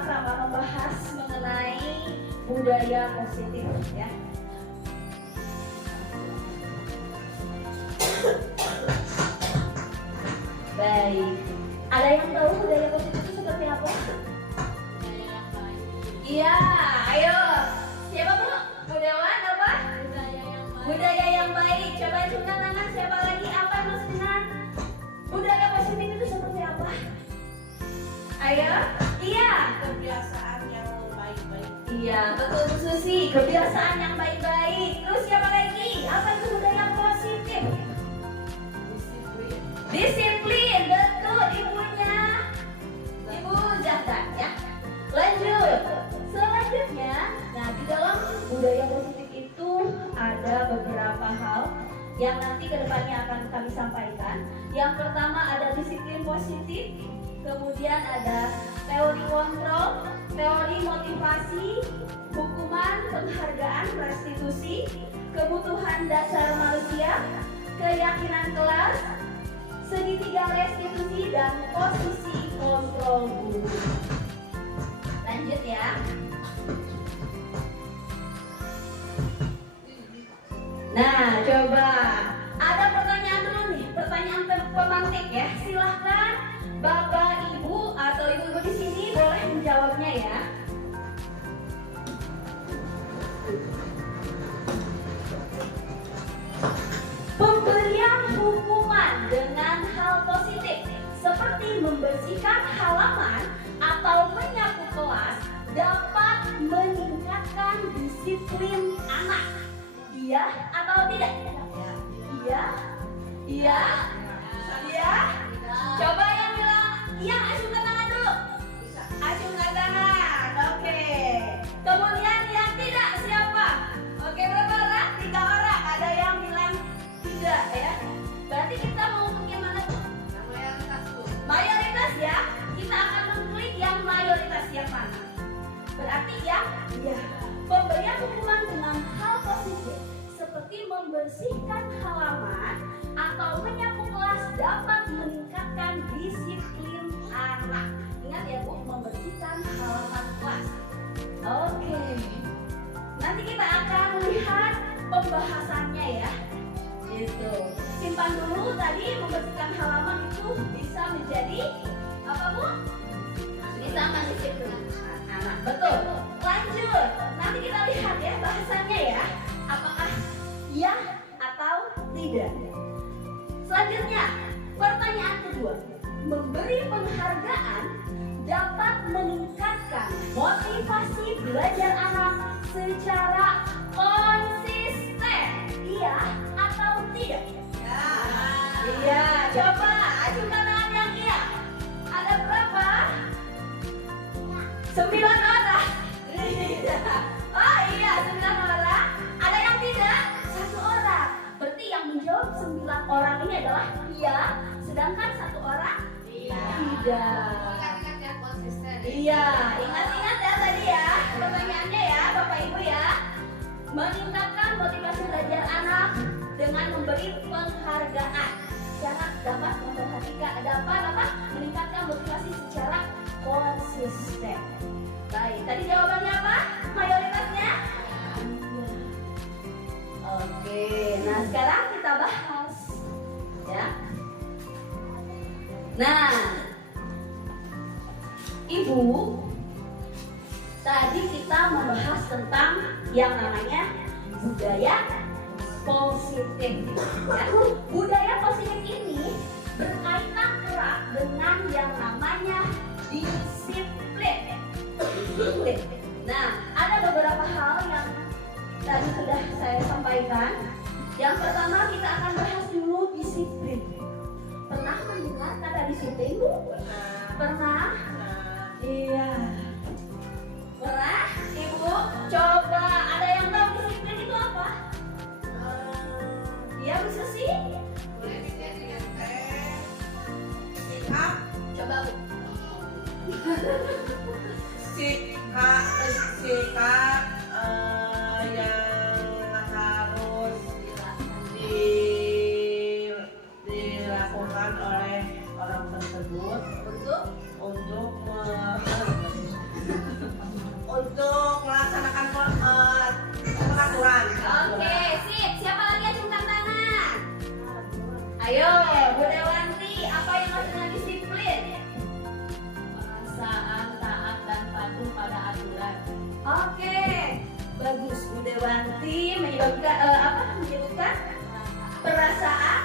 sama-sama membahas mengenai budaya positif ya. Baik, ada yang tahu budaya positif itu seperti apa? Iya, ayo. Siapa Bu? Budayawan apa? Budaya yang baik. Coba angkat tangan. Siapa lagi? Apa maksudnya? Budaya positif itu seperti apa? Ayo. Iya. Kebiasaan yang baik-baik. Iya, betul Bu Susi. Kebiasaan yang baik-baik. Terus siapa lagi? Apa itu budaya positif? Disiplin, betul ibunya. Ibu Zahra ya. Lanjut. Selanjutnya, nah di dalam budaya positif itu ada beberapa hal yang nanti kedepannya akan kami sampaikan. Yang pertama ada disiplin positif, kemudian ada teori kontrol, teori motivasi, hukuman, penghargaan, restitusi, kebutuhan dasar manusia, keyakinan kelas, segitiga restitusi, dan posisi kontrol guru. Lanjut ya. Nah, coba ada pertanyaan dulu nih, pertanyaan pemantik ya. Silahkan Bapak Ibu atau Ibu-ibu di sini boleh menjawabnya ya. Pemberian hukuman dengan hal positif seperti membersihkan halaman atau menyapu kelas dapat meningkatkan disiplin anak. Iya atau tidak? Iya? Iya? Iya? Coba yang bilang iya, acungkan tangan dulu. Acungkan tangan. Oke. Kemudian yang tidak siapa? Oke, berapa orang? 3 orang. Ada yang bilang tidak ya. Berarti kita mau bagaimana tuh? Mayoritas ya. Kita akan mengklik yang mayoritas yang mana. Berarti yang iya. Pemberian hukuman dengan hal positif seperti membersihkan halaman atau menyapu kelas dapat meningkatkan disiplin anak. Ingat ya Bu, membersihkan halaman kelas. Oke. Nanti kita akan lihat pembahasannya ya. Gitu. Simpan dulu tadi membersihkan halaman itu bisa menjadi apa Bu? Bisa mendisiplin anak. Betul. Lanjut. Nanti kita lihat ya bahasannya ya. Apakah iya atau tidak. Selanjutnya, pertanyaan kedua. Memberi penghargaan dapat meningkatkan motivasi belajar anak secara konsisten. Iya atau tidak? Ya. Iya. Coba acungkan tangan yang iya. Ada berapa? 9 orang. Oh iya, 9 orang. Ada yang tidak? 1 orang. Berarti yang menjawab 9 orang ini adalah iya, sedangkan 1 orang tidak. Ingat-ingat yang konsisten. Iya, ingat-ingat ya tadi ya pertanyaannya ya Bapak Ibu ya. Meningkatkan motivasi belajar anak dengan memberi penghargaan. Jangan dapat memperhatikan, dapat apa? Meningkatkan motivasi secara konsisten. Baik, tadi jawabannya apa? Mayoritasnya? Iya. Oke, nah sekarang kita bahas ya. Nah, Ibu, tadi kita membahas tentang yang namanya budaya positif. Ya. Budaya positif ini berkaitan erat dengan yang namanya disiplin. Nah, ada beberapa hal yang tadi sudah saya sampaikan. Yang pertama kita akan bahas dulu disiplin. Pernah mendengar kata disiplin Bu? Pernah? Iya. Pernah? Ibu, coba ada yang tahu disiplin itu apa? Iya Bu Susi? Boleh dengan sikap. Coba Bu. sikap yang harus dilakukan oleh orang tersebut untuk menyebutkan perasaan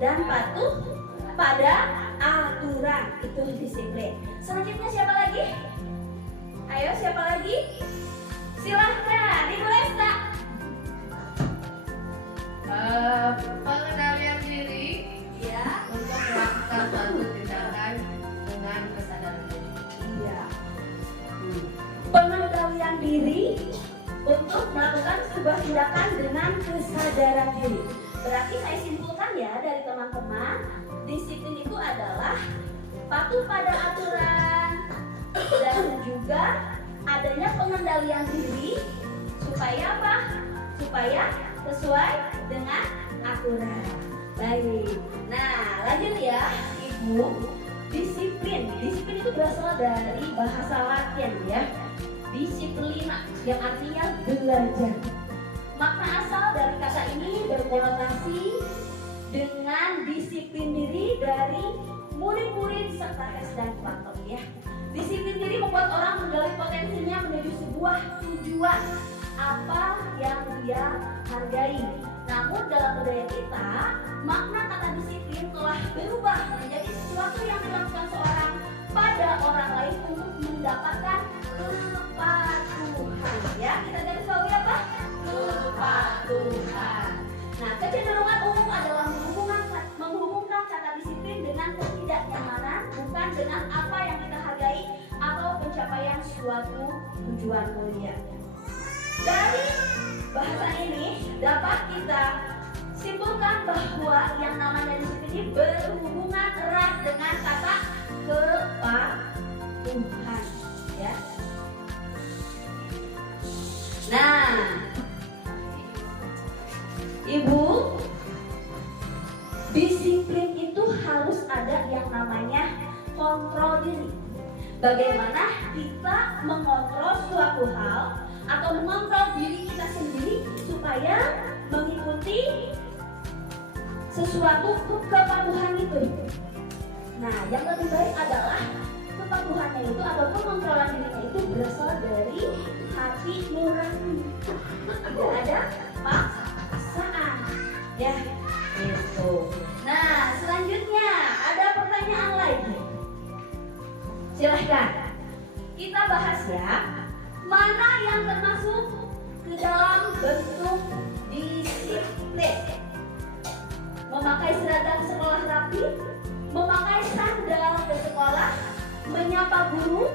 dan patuh pada aturan, itu disiplin. Selanjutnya siapa lagi? Ayo siapa lagi? Silahkan Ibu Lesta. Pengendalian diri Ya. untuk melakukan suatu tindakan dengan kesadaran diri. Iya. Pengendalian diri untuk melakukan sebuah tindakan dengan kesadaran diri. Berarti saya simpulkan ya dari teman-teman, disiplin itu adalah patuh pada aturan dan juga adanya pengendalian diri supaya apa? Supaya sesuai dengan aturan. Baik. Nah, lanjut ya, Ibu. Disiplin itu berasal dari bahasa Latin ya. Disiplina yang artinya belajar. Makna asal dari kata ini berkonotasi dengan disiplin diri dari murid-murid serta dan Platon ya. Disiplin diri membuat orang menggali potensinya menuju sebuah tujuan apa yang dia hargai. Namun dalam budaya kita, makna kata disiplin telah berubah menjadi sesuatu yang dilakukan seorang pada orang lain untuk mendapatkan kepatuhan. Ya, kita garis bawahi apa? Kepatuhan. Nah, kecenderungan umum adalah menghubungkan kata disiplin dengan ketidaknyamanan, bukan dengan apa yang kita hargai atau pencapaian suatu tujuan mulia. Dari bahasan ini dapat kita simpulkan bahwa yang namanya disiplin ini berhubungan erat dengan kata kepatuhan, ya. Nah, Ibu, disiplin itu harus ada yang namanya kontrol diri. Bagaimana kita mengontrol suatu hal atau mengontrol diri kita sendiri supaya mengikuti sesuatu kepatuhan itu. Nah, yang lebih baik adalah kepatuhannya itu ataupun kontrolan dirinya itu berasal dari hati nurani. Tidak ada paksaan, ya itu. Nah, selanjutnya ada pertanyaan lagi. Silahkan kita bahas ya. Mana yang termasuk ke dalam bentuk disiplin? Memakai seragam sekolah rapi, memakai sandal ke sekolah, menyapa guru,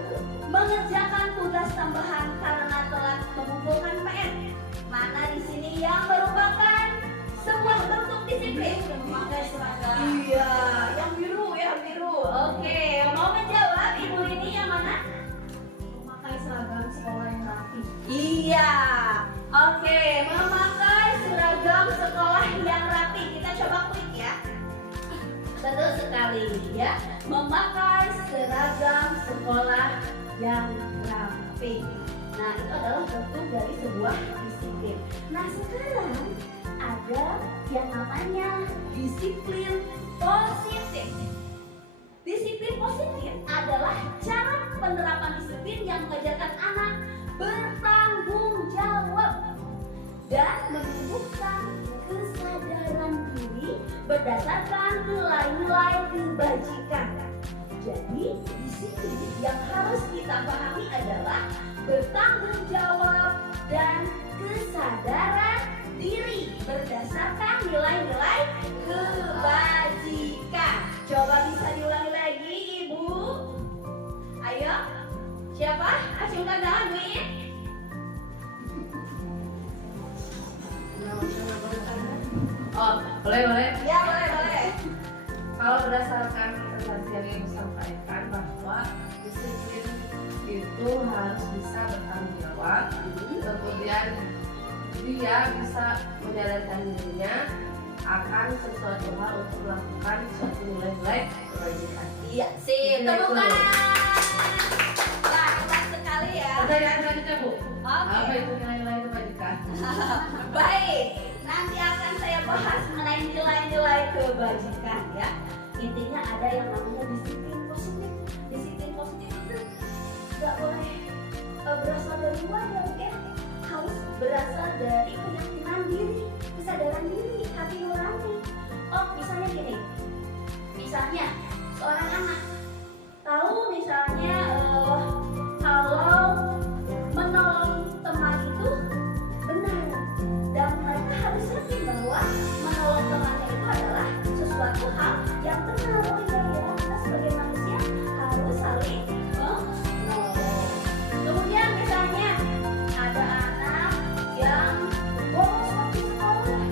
mengerjakan tugas tambahan karena telat mengumpulkan PR. Mana di sini yang merupakan sebuah bentuk disiplin? Memakai seragam. Iya, yang biru, yang biru. Oke, mau menjawab Ibu ini yang mana? Memakai seragam sekolah yang rapi. Iya. Oke, memakai seragam sekolah yang rapi. Kita coba klik ya. Betul sekali ya. Memakai seragam sekolah yang rapi. Nah, itu adalah bentuk dari sebuah disiplin. Nah, sekarang ada yang namanya disiplin positif. Disiplin positif adalah cara penerapan disiplin yang mengajarkan anak bertanggung jawab dan menumbuhkan kesadaran diri berdasarkan nilai-nilai kebajikan. Jadi, disiplin yang harus kita pahami adalah bertanggung jawab dan kesadaran diri berdasarkan nilai-nilai kebajikan. Coba bisa diulangi lagi, Ibu. Ayo, siapa? Acungkan tangan, Bu Iin. Oh, boleh. Ya, boleh. Kalau berdasarkan penjelasan yang disampaikan bahwa disiplin itu harus bisa bertanggung jawab, kemudian dia bisa menyadarkan dirinya akan sesuatu hal untuk melakukan suatu nilai-nilai kebajikan. Iya, sip. Tepuk tangan. Wah, hebat sekali ya. Pertanyaan selanjutnya, Bu. Oke. Apa itu nilai-nilai kebajikan? Baik, nanti akan saya bahas mengenai nilai-nilai kebajikan ya. Intinya ada yang namanya disiplin positif. Disiplin positif itu nggak boleh berasal dari luar ya, harus berasal berasal dari keyakinan diri, kesadaran diri, hati nurani. Oh, misalnya gini. Misalnya seorang anak tahu misalnya kalau menolong teman itu benar, dan mereka harus yakin bahwa menolong temannya itu adalah sesuatu hal yang benar. Oh iya ya, kita sebagai manusia harus saling menolong. Kemudian misalnya ada anak yang bolos waktu sekolah.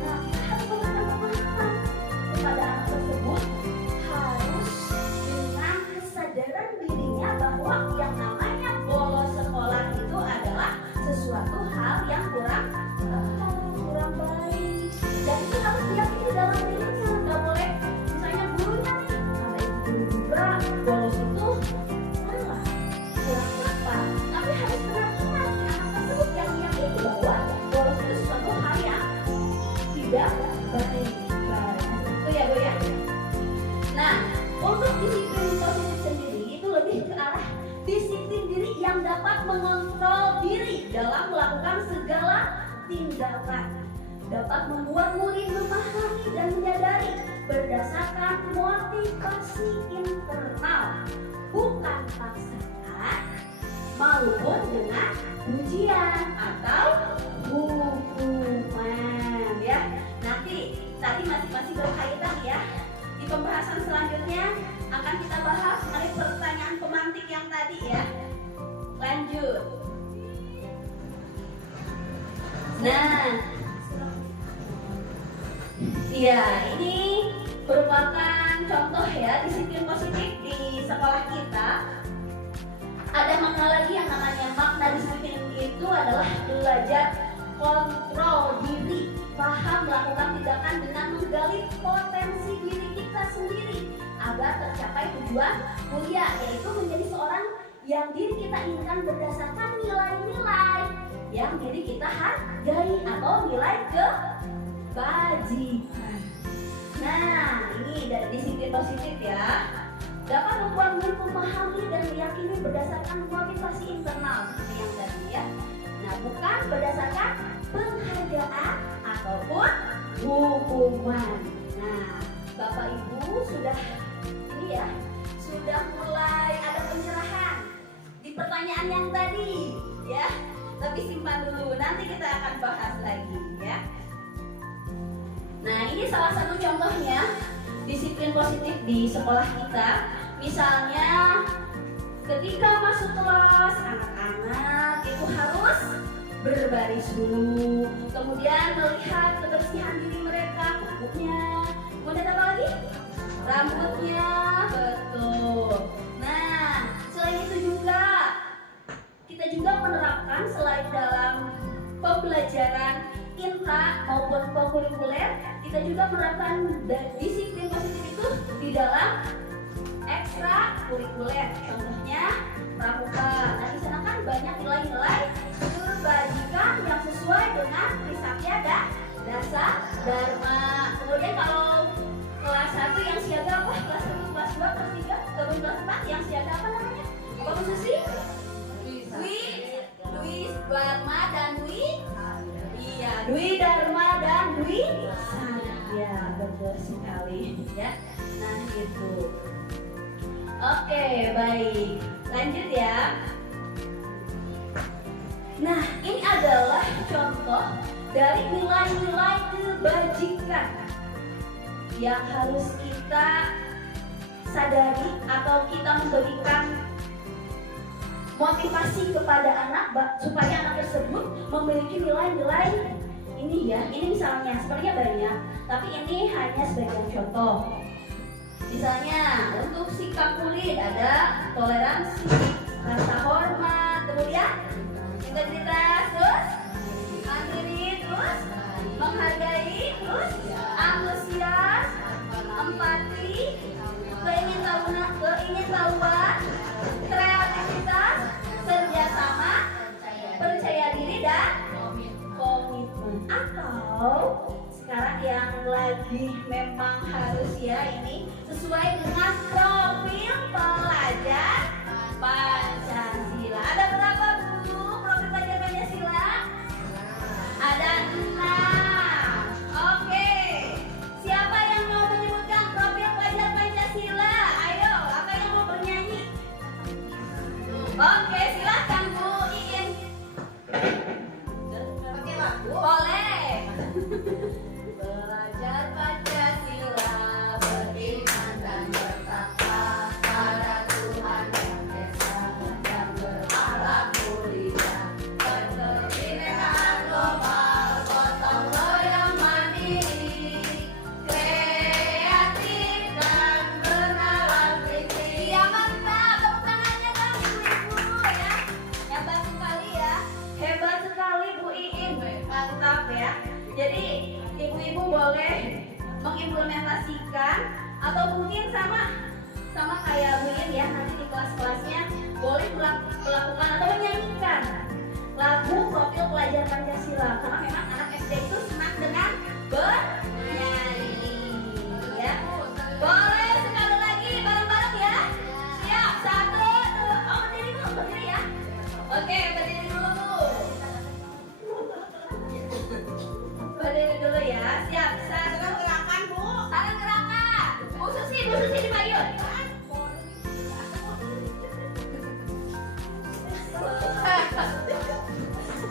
Nah, kita harus memberikan pemahaman kepada anak tersebut, harus dengan kesadaran dirinya bahwa yang namanya bolos sekolah itu adalah sesuatu hal yang kurang baik, dan itu harus diyakini dalam dirinya. Nggak boleh misalnya gurunya nih, ada ibu juga bolos itu salah, kurang tepat, tapi harus benar-benar anak tersebut yang meyakini bahwa bolos itu sesuatu hal yang tidak baik. Itu ya Bu ya. Nah, untuk disiplin positif sendiri itu lebih ke arah disiplin diri yang dapat mengontrol diri dalam melakukan segala tindakan, dapat membuat murid memahami dan menyadari berdasarkan motivasi internal, bukan paksaan maupun dengan ujian atau hukuman ya. Nanti tadi masih berkaitan ya. Di pembahasan selanjutnya akan kita bahas mengenai pertanyaan pemantik yang tadi ya. Lanjut. Nah, ya ini merupakan contoh ya disiplin positif di sekolah kita. Ada makna lagi yang namanya makna disiplin itu adalah belajar kontrol diri, paham melakukan tindakan dengan menggali potensi diri kita sendiri agar tercapai tujuan mulia, yaitu menjadi seorang yang diri kita inginkan berdasarkan nilai-nilai yang diri kita hargai atau nilai kebajikan. Nah, ini dari disiplin positif ya. Dapat membuat murid memahami dan meyakini berdasarkan motivasi internal seperti yang tadi ya. Nah, bukan berdasarkan penghargaan ataupun hukuman. Nah, Bapak Ibu sudah ini ya, sudah mulai ada pencerahan di pertanyaan yang tadi ya. Tapi simpan dulu, nanti kita akan bahas lagi ya. Nah, ini salah satu contohnya disiplin positif di sekolah kita. Misalnya ketika masuk kelas, anak-anak itu harus berbaris dulu, kemudian melihat kebersihan diri mereka, kukunya, kemudian apa lagi? Rambutnya, betul. Nah, selain itu juga kita juga menerapkan selain dalam pembelajaran intra maupun kokurikuler, kita juga menerapkan disiplin positif itu di dalam ekstra kurikuler. Contohnya pramuka. Nah, di sana kan banyak nilai-nilai kebajikan yang sesuai dengan Trisakti Dasa Dharma. Kemudian kalau kelas 1 yang siaga apa? Kelas 1, kelas 2, kelas 3, kemudian kelas 4 yang siaga apa namanya? Apa Bu Susi? Dwi Dharma dan Dwi. Iya, Dwi Dharma dan Dwi. Ya, betul sekali ya. Nah, gitu. Oke, baik. Lanjut ya. Nah, ini adalah contoh dari nilai-nilai kebajikan yang harus kita sadari atau kita memberikan motivasi kepada anak supaya anak tersebut memiliki nilai-nilai ini ya. Ini misalnya sebenarnya banyak, tapi ini hanya sebagian contoh. Misalnya untuk sikap murid ada toleransi, rasa hormat, kemudian integritas, terus mandiri, terus menghargai, terus antusias, empati, keingin-tahuan, kreativitas, kerjasama, percaya diri dan komitmen. Atau sekarang yang lagi memang harus ya ini sesuai dengan profil pelajar Pancasila. Ada berapa Bu profil pelajar Pancasila? menyanyikan, atau mungkin sama kayak Bu Yin ya, nanti di kelas-kelasnya boleh melakukan atau menyanyikan lagu profil pelajar Pancasila, karena memang anak SD itu senang dengan bernyanyi ya. Boleh sekali lagi bareng-bareng ya. Siap, 1, 2, oh berdiri dulu, berdiri ya. Oke, berdiri dulu. Berdiri dulu ya. Siap, salam gerakan Bu. Salam gerakan. Bu Susi dibayun.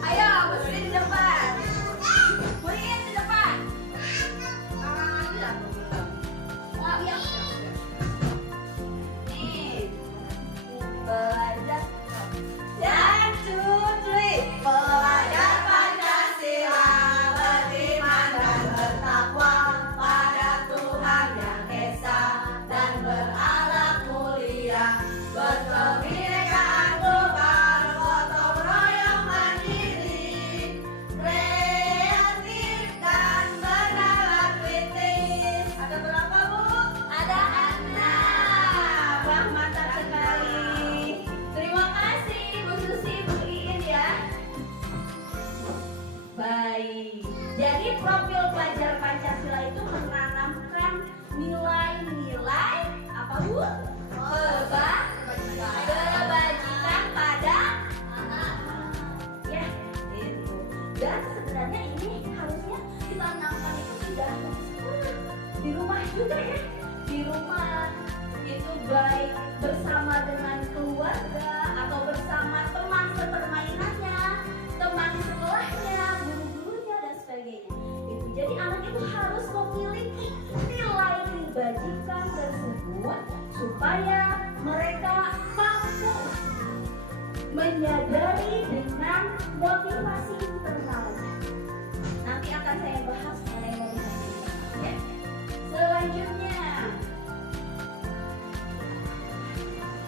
Ayo, mesti di depan. Murid di depan. Wah, iya. Nih. Belajar. 1, 2, 3. Belajar Pancasila, beriman dan bertakwa pada Tuhan Yang Esa dan berakhlak mulia, berkebinekaan global, gotong royong mandiri, kreatif dan bernalar kritis. Ada berapa Bu? Ada 6. Wah, mantap sekali. Terima kasih Bu Susi, Bu Iin ya. Baik, jadi profil pelajar Pancasila itu menanamkan nilai-nilai apa Bu? Kebajikan pada anak. Ya, itu. Dan sebenarnya ini harusnya ditanamkan itu tidak hanya di sekolah, di rumah juga ya. Di rumah itu baik bersama dengan keluarga atau bersama teman sepermainannya, teman di sekolahnya, guru-gurunya dan sebagainya. Itu. Jadi anak itu harus memiliki nilai kebajikan tersebut supaya mereka mampu menyadari dengan motivasi internalnya. Nanti akan saya bahas mengenai motivasi internal ya. Selanjutnya,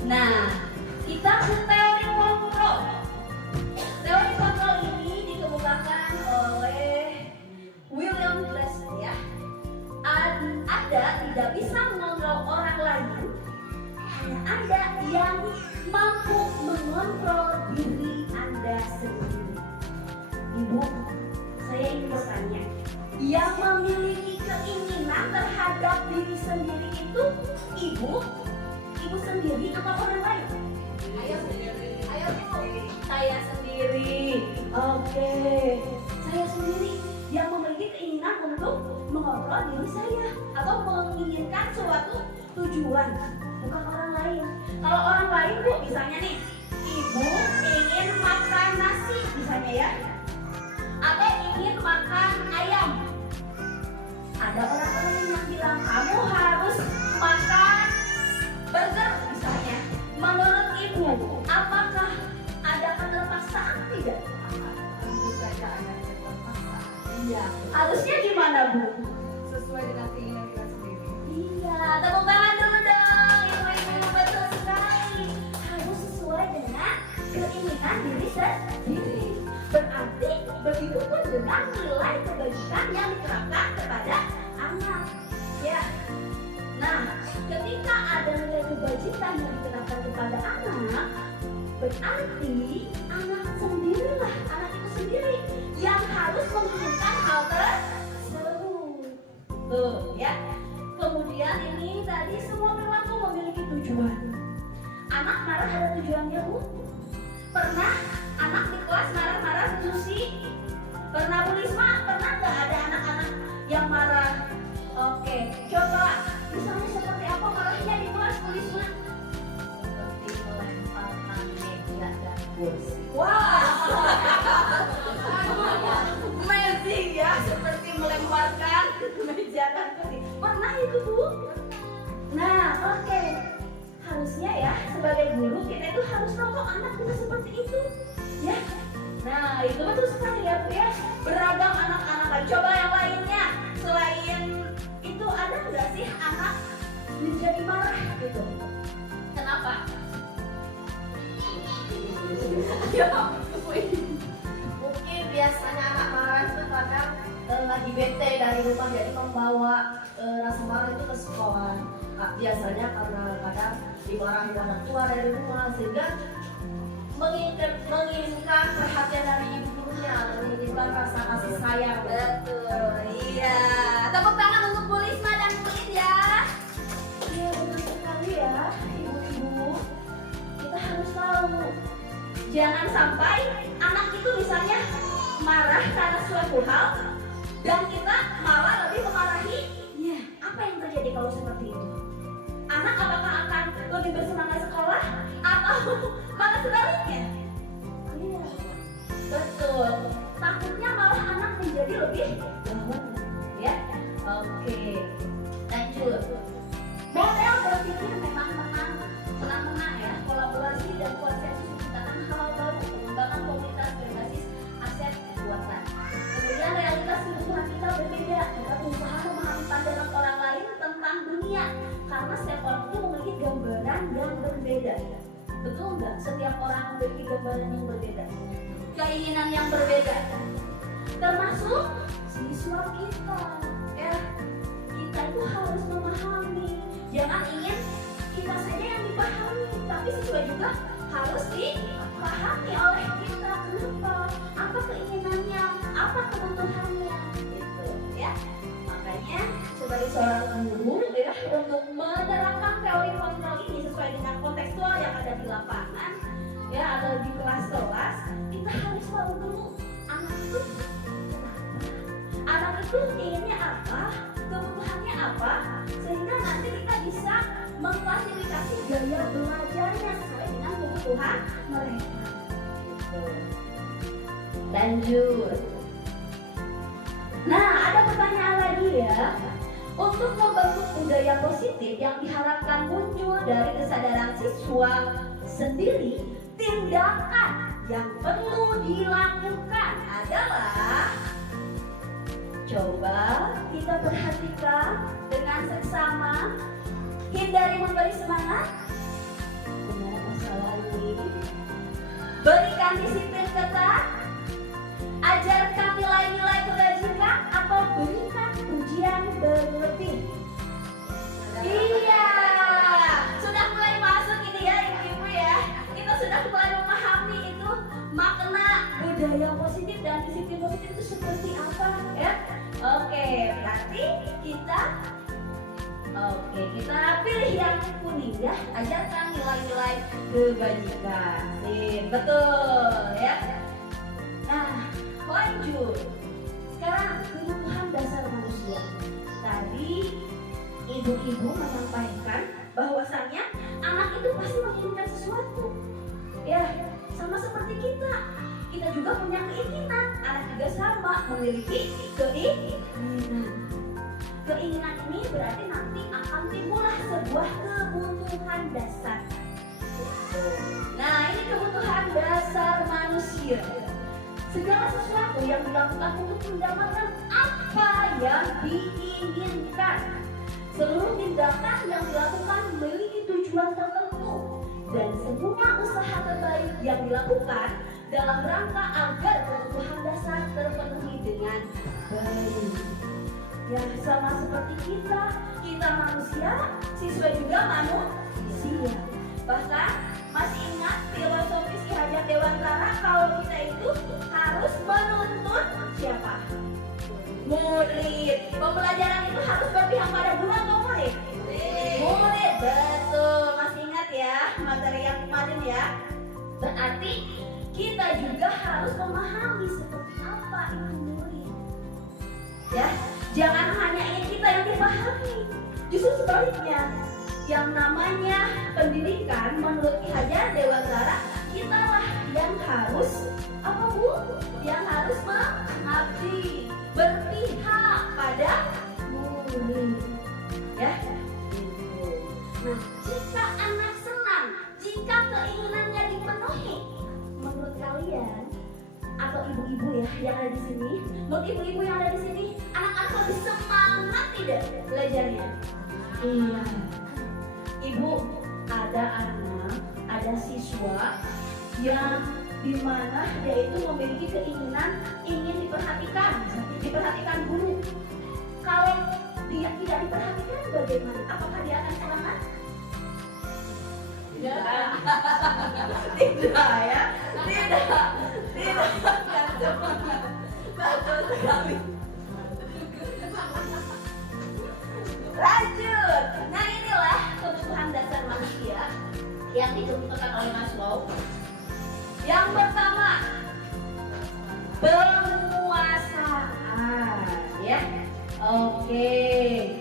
nah kita ke teori kontrol. Teori kontrol ini dikemukakan oleh William Glasser ya. Anda tidak bisa mengontrol orang lain, hanya Anda yang mampu mengontrol diri Anda sendiri. Ibu, saya ingin bertanya, yang memiliki keinginan terhadap diri sendiri itu ibu sendiri atau orang lain? Ayo Bu. Saya sendiri. Oke, saya sendiri yang memiliki keinginan untuk mengontrol diri saya atau menginginkan suatu tujuan, bukan orang lain. Kalau orang lain Bu, misalnya nih, ibu ingin makan nasi misalnya ya, atau ingin makan ayam. Ada orang lain yang bilang kamu harus makan burger misalnya. Menurut ibu, apakah ada keterpaksaan tidak? Tentu saja ada keterpaksaan. Iya. Harusnya gimana Bu? Sesuai dengan keinginan kita sendiri. Iya, tepuk tangan dulu dong, ibu-ibu, betul sekali. Harus sesuai dengan keinginan diri sendiri. Berarti begitu pun dengan nilai kebajikan yang diterapkan kepada anak. Ya. Nah, ketika ada nilai kebajikan yang diterapkan kepada anak, berarti anak itu sendiri yang harus menginginkan hal tersebut. Tuh, ya. Kemudian ini tadi semua perilaku memiliki tujuan. Anak marah ada tujuannya Bu. Pernah anak di kelas marah-marah Bu Susi? Pernah Bu Risma? Pernah nggak ada anak-anak yang marah? Oke, coba misalnya seperti apa marahnya di kelas Bu Risma? Seperti melemparkan meja dan kursi. Wow, amazing ya, seperti melemparkan meja dan kursi. Pernah itu Bu? Nah, oke. Harusnya ya sebagai guru kita itu harus tahu anak kita seperti itu, ya. Nah itu betul sekali ya Bu ya. Beragam anak-anak. Coba yang lainnya selain itu ada nggak sih anak menjadi marah gitu? Kenapa? Ya, Mungkin biasanya anak marah itu kadang lagi bete dari rumah rumah, jadi membawa rasa marah itu ke sekolah. Biasanya karena kadang dimarahi orang tua dari rumah, sehingga menginginkan perhatian dari ibu gurunya, menginginkan rasa kasih sayang. Betul, iya. Tepuk tangan untuk Bu Lisma dan Bu Lid ya. Iya, benar sekali ya, ibu-ibu. Kita harus tahu, Jangan sampai anak itu misalnya marah karena suatu hal dan kita malah lebih memarahi. Ya, apa yang terjadi kalau seperti itu? Anak apakah akan lebih bersemangat sekolah atau malah sebaliknya? iya, Betul. Takutnya malah anak menjadi lebih gawat. Ya, oke. Lanjut. Model berpikir memang menang ya. Kolaborasi dan konsensus menciptakan hal baru, pengembangan komunitas berbasis aset kekuatan. Kemudian realitas kebutuhan kita berbeda. Kita berusaha memahami pandangan orang lain tentang dunia karena setiap orang itu memiliki gambaran yang berbeda. Betul nggak? Setiap orang memiliki gambaran yang berbeda, keinginan yang berbeda, termasuk siswa kita. Ya, kita itu harus memahami. Jangan ingin kita saja yang dipahami, tapi siswa juga harus dipahami oleh kita. Kenapa? Apa keinginannya? Apa kebutuhannya? Gitu ya. Makanya sebagai seorang guru ya, untuk menerapkan teori kontrol ini sesuai dengan kontekstual yang ada di lapangan ya, atau di kelas-kelas, kita harus tahu dulu anak itu kenapa, anak itu inginnya apa, kebutuhannya apa, sehingga nanti kita bisa mengklasifikasi gaya belajarnya sesuai dengan kebutuhan mereka. Gitu. Lanjut. Nah, ada pertanyaan lagi ya. Untuk membentuk budaya positif yang diharapkan muncul dari kesadaran siswa sendiri, tindakan yang perlu dilakukan adalah, coba kita perhatikan dengan seksama. Hindari memberi semangat, benar masalah ini. Berikan disiplin ketat, ajarkan nilai-nilai kebajikan, atau berikan ujian berlebih. Iya, sudah mulai masuk ini ya ibu-ibu ya. Kita sudah mulai memahami itu makna budaya positif dan disiplin positif itu seperti apa ya. Oke, berarti kita pilih yang kuning ya. Ajarkan nilai-nilai kebajikan. Betul ya. Nah, lanjut. Sekarang kebutuhan dasar manusia. Tadi ibu-ibu menyampaikan bahwasannya anak itu pasti menginginkan sesuatu. Ya, sama seperti kita. Kita juga punya keinginan. Anak juga sama memiliki keinginan. Keinginan ini berarti nanti akan timbullah sebuah kebutuhan dasar. Nah, ini kebutuhan dasar manusia. Segala sesuatu yang dilakukan untuk mendapatkan apa yang diinginkan. Seluruh tindakan yang dilakukan memiliki tujuan tertentu, dan semua usaha terbaik yang dilakukan dalam rangka agar kebutuhan dasar terpenuhi dengan baik. Ya, sama seperti kita manusia, siswa juga manusia. Bahkan masih ingat filosofi Ki Hajar Dewantara kalau kita itu harus menuntut siapa? Murid. Pembelajaran itu harus berpihak pada guru atau murid? Murid, betul. Masih ingat ya materi yang kemarin ya? Berarti kita juga harus memahami seperti apa itu murid. Ya, jangan hanya ingin kita yang dipahami. Justru sebaliknya, yang namanya pendidikan menurut Ki Hajar Dewantara, kitalah yang harus apa Bu? Yang harus mengabdi, berpihak pada murid. Ya. Nah, jika anak senang, jika keinginannya dipenuhi, menurut kalian atau ibu-ibu ya yang ada di sini, menurut ibu-ibu yang ada di sini, anak-anak lebih semangat tidak belajarnya? Iya. Ibu, ada anak, ada siswa yang dimana dia itu memiliki keinginan ingin diperhatikan guru. Kalau dia tidak diperhatikan bagaimana? Apakah dia akan semangat? Tidak ya, tidak akan semangat. Betul sekali. Lanjut. Nah, inilah kebutuhan dasar manusia yang ditentukan oleh Maslow. Yang pertama, penguasaan, ya. Oke,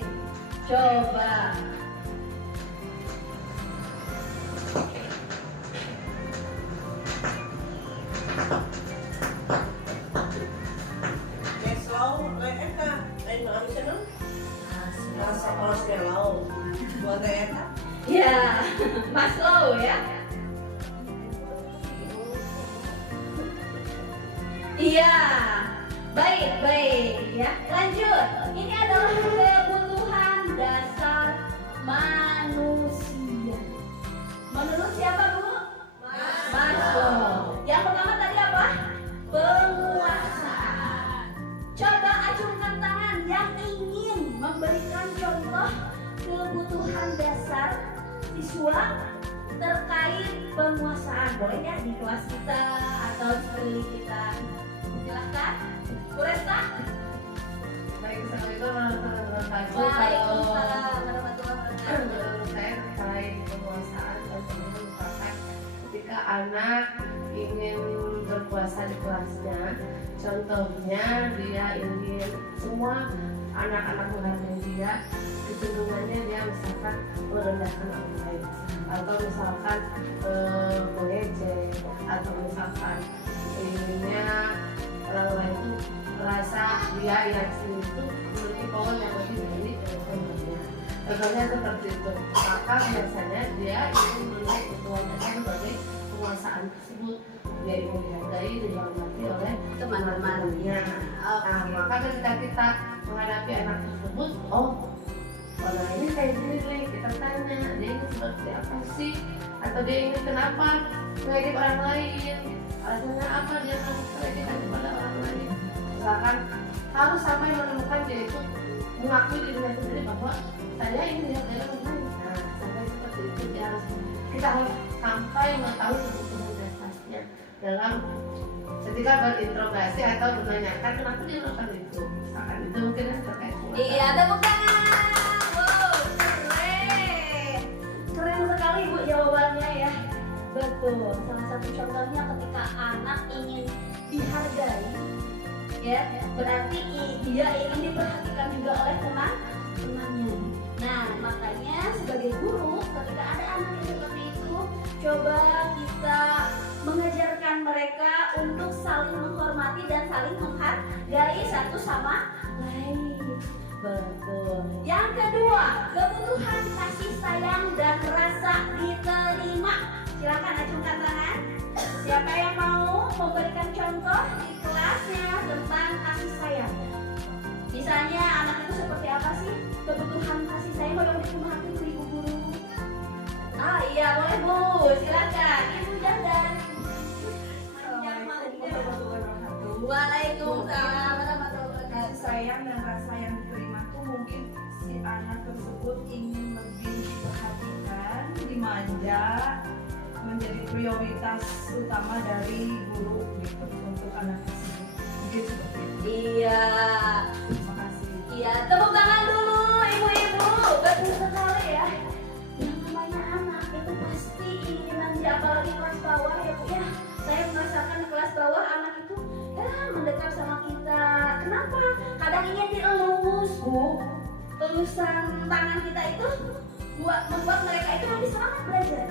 coba. Ya, Maslow ya. Iya, baik ya. Lanjut. Ini adalah kebutuhan dasar manusia. Menurut siapa, Bu? Maslow. Yang pertama tadi apa? Penguasaan. Coba acungkan tangan yang ingin memberikan contoh kebutuhan dasar siswa terkait penguasaan. Boleh ya di kelas kita atau di sekeliling kita. Silahkan, Bu Resta. Baik, assalamualaikum warahmatullahi wabarakatuh. Waalaikumsalam warahmatullahi wabarakatuh. Menurut saya terkait penguasaan, contohnya misalkan ketika anak ingin berkuasa di kelasnya, contohnya dia ingin semua anak-anak menghargai dia, kecenderungannya dia misalkan merendahkan orang lain, atau misalkan mengejek, atau misalkan inginnya orang lain itu merasa dia yang sendiri itu memiliki power yang lebih dari temannya. Contohnya seperti itu. Maka biasanya dia ingin menilai ketuanya sebagai penguasaan tersebut. Dia ingin dihargai, dihormati oleh teman-temannya. Nah, maka ketika kita menghadapi anak tersebut, oh, orang ini kayak gini nih, kita tanya, dia ingin seperti apa sih? Atau dia ingin kenapa mengejek orang lain? Alasannya apa dia melakukan ejekan kepada orang lain? Misalkan harus sampai menemukan dia itu mengakui dirinya sendiri bahwa saya ingin dihargai orang lain. Nah, sampai seperti itu kita harus sampai mengetahui kebutuhan dasarnya dalam ketika berinterogasi atau menanyakan kenapa dia melakukan itu. Misalkan itu mungkin terkait. Iya, tepuk tangan. Wow, keren sekali Bu jawabannya ya. Betul. Salah satu contohnya ketika anak ingin dihargai, ya berarti dia ingin diperhatikan juga oleh teman-temannya. Nah, makanya sebagai guru ketika ada anak yang seperti itu, coba kita mengajarkan mereka untuk saling menghormati dan saling menghargai satu sama lain. Betul. Yang kedua, kebutuhan kasih sayang dan rasa diterima. Silakan acungkan tangan. Siapa yang mau memberikan contoh di kelasnya tentang kasih sayang? Misalnya anak itu seperti apa sih kebutuhan kasih sayang yang diterima itu Ibu Guru? Ah iya boleh Bu, silakan Ibu Jandan. Waalaikumsalam warahmatullahi Kasih wabarakatuh. sayang dan rasa yang diterima tuh mungkin si anak tersebut ingin lebih diperhatikan, dimanja, menjadi prioritas utama dari guru gitu untuk anak tersebut. Mungkin seperti itu. Iya. Terima kasih. Iya, tepuk tangan dulu ibu-ibu. Betul sekali ya. Yang namanya anak itu pasti ingin dimanja, apalagi kelas bawah ya Bu ya. Saya merasakan di kelas bawah anak itu mendekat sama kita. Kenapa? Kadang ingin dielus Bu. Elusan tangan kita itu membuat mereka itu lebih semangat belajar.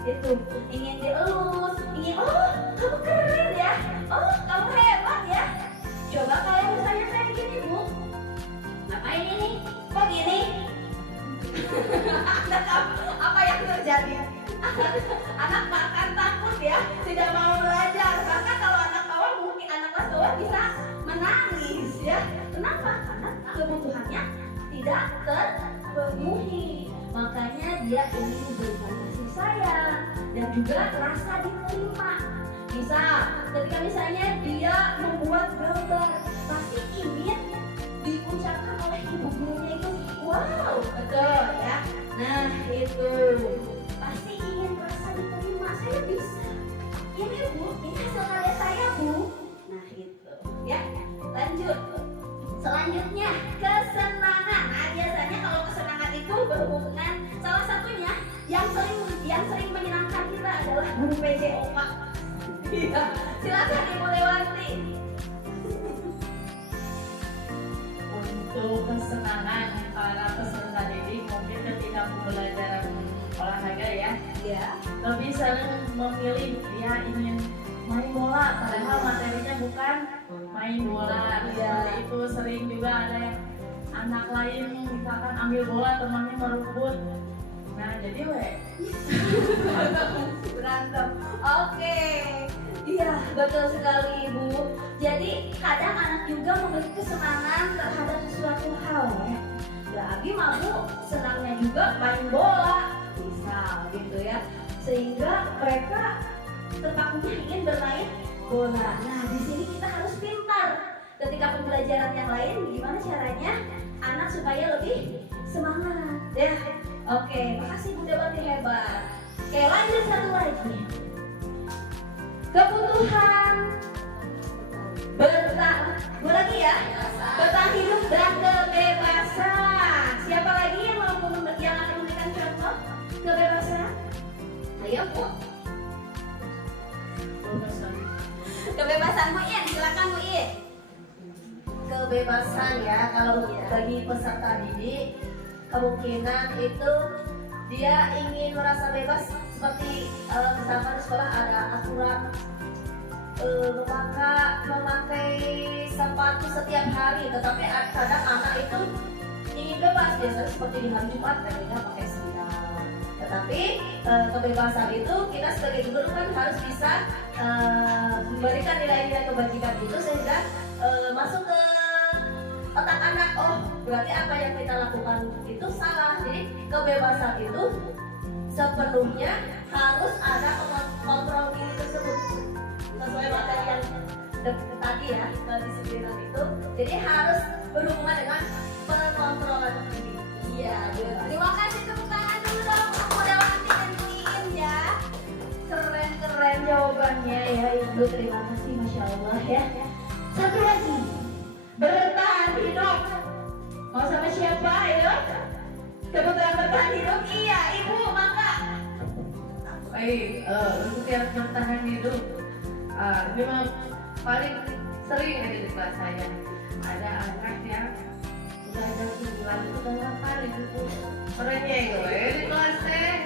Itu ingin dielus, ingin kamu keren ya, kamu hebat ya. Coba kalau misalnya saya gini Bu, ngapain ini? Kok gini? Apa yang terjadi? Anak makan takut ya, tidak mau belajar. Bahkan kalau anak bawah mungkin anak kelas bawah bisa menangis ya. Kenapa? Karena kebutuhannya tidak terpenuhi. Makanya dia ingin diberikan kasih sayang dan juga rasa diterima. Misal, ketika misalnya dia membuat gambar, pasti ingin diucapkan oleh ibu gurunya itu wow, betul ya. Nah itu pasti ingin merasa diterima, saya bisa. Ini bu, ini hasil karya saya bu. Nah itu ya. Lanjut. Selanjutnya kesenangan. Nah biasanya kalau kesenangan itu berhubungan salah satunya yang sering menyenangkan kita adalah guru PJO Pak. Iya, silakan Ibu Lewanti. Untuk kesenangan para peserta didik mungkin ketika pembelajaran olahraga ya, lebih sering memilih dia ingin main bola padahal materinya bukan main bola. Seperti itu sering juga ada yang anak lain misalkan ambil bola temannya merebut. Nah jadi berantem. Oke. Iya, betul sekali Ibu. Jadi kadang anak juga memiliki kesenangan terhadap sesuatu hal ya. Lagi Bu, senangnya juga main bola, misal gitu ya. Sehingga mereka terpakunya ingin bermain bola. Nah, di sini kita harus pintar. Ketika pembelajaran yang lain, gimana caranya anak supaya lebih semangat ya. Oke, makasih Bu Dewati hebat. Oke, lanjut satu lagi. Kebutuhan bertahan hidup dan kebebasan. Siapa lagi yang akan memberikan contoh kebebasan? Ayo Bu. Kebebasan Bu In, silakan Bu In. Kebebasan ya, kalau bagi peserta didik kemungkinan itu dia ingin merasa bebas seperti misalkan di sekolah ada aturan memakai sepatu setiap hari, tetapi kadang anak itu ingin bebas biasanya seperti di hari Jumat mereka pakai sandal. Tetapi kebebasan itu kita sebagai guru kan harus bisa memberikan nilai-nilai kebajikan itu sehingga masuk ke otak anak, oh berarti apa yang kita lakukan itu salah. Jadi kebebasan itu sepenuhnya harus ada kontrol diri tersebut sesuai materi yang tadi ya, kedisiplinan itu. Jadi harus berhubungan dengan pengontrolan diri. Iya, Terima kasih, tepuk tangan dulu dong untuk Bu Dewati dan Bu Iin ya. Keren jawabannya ya Ibu, terima kasih, Masya Allah ya. Satu lagi, bertahan hidup. Mau sama siapa ya? Kebutuhan bertahan hidup, iya Ibu, maka. Baik, untuk yang bertahan hidup, memang paling sering ada di kelas saya. Ada anak yang udah ada bulan itu udah kali gitu. Kerennya itu, di kelas saya,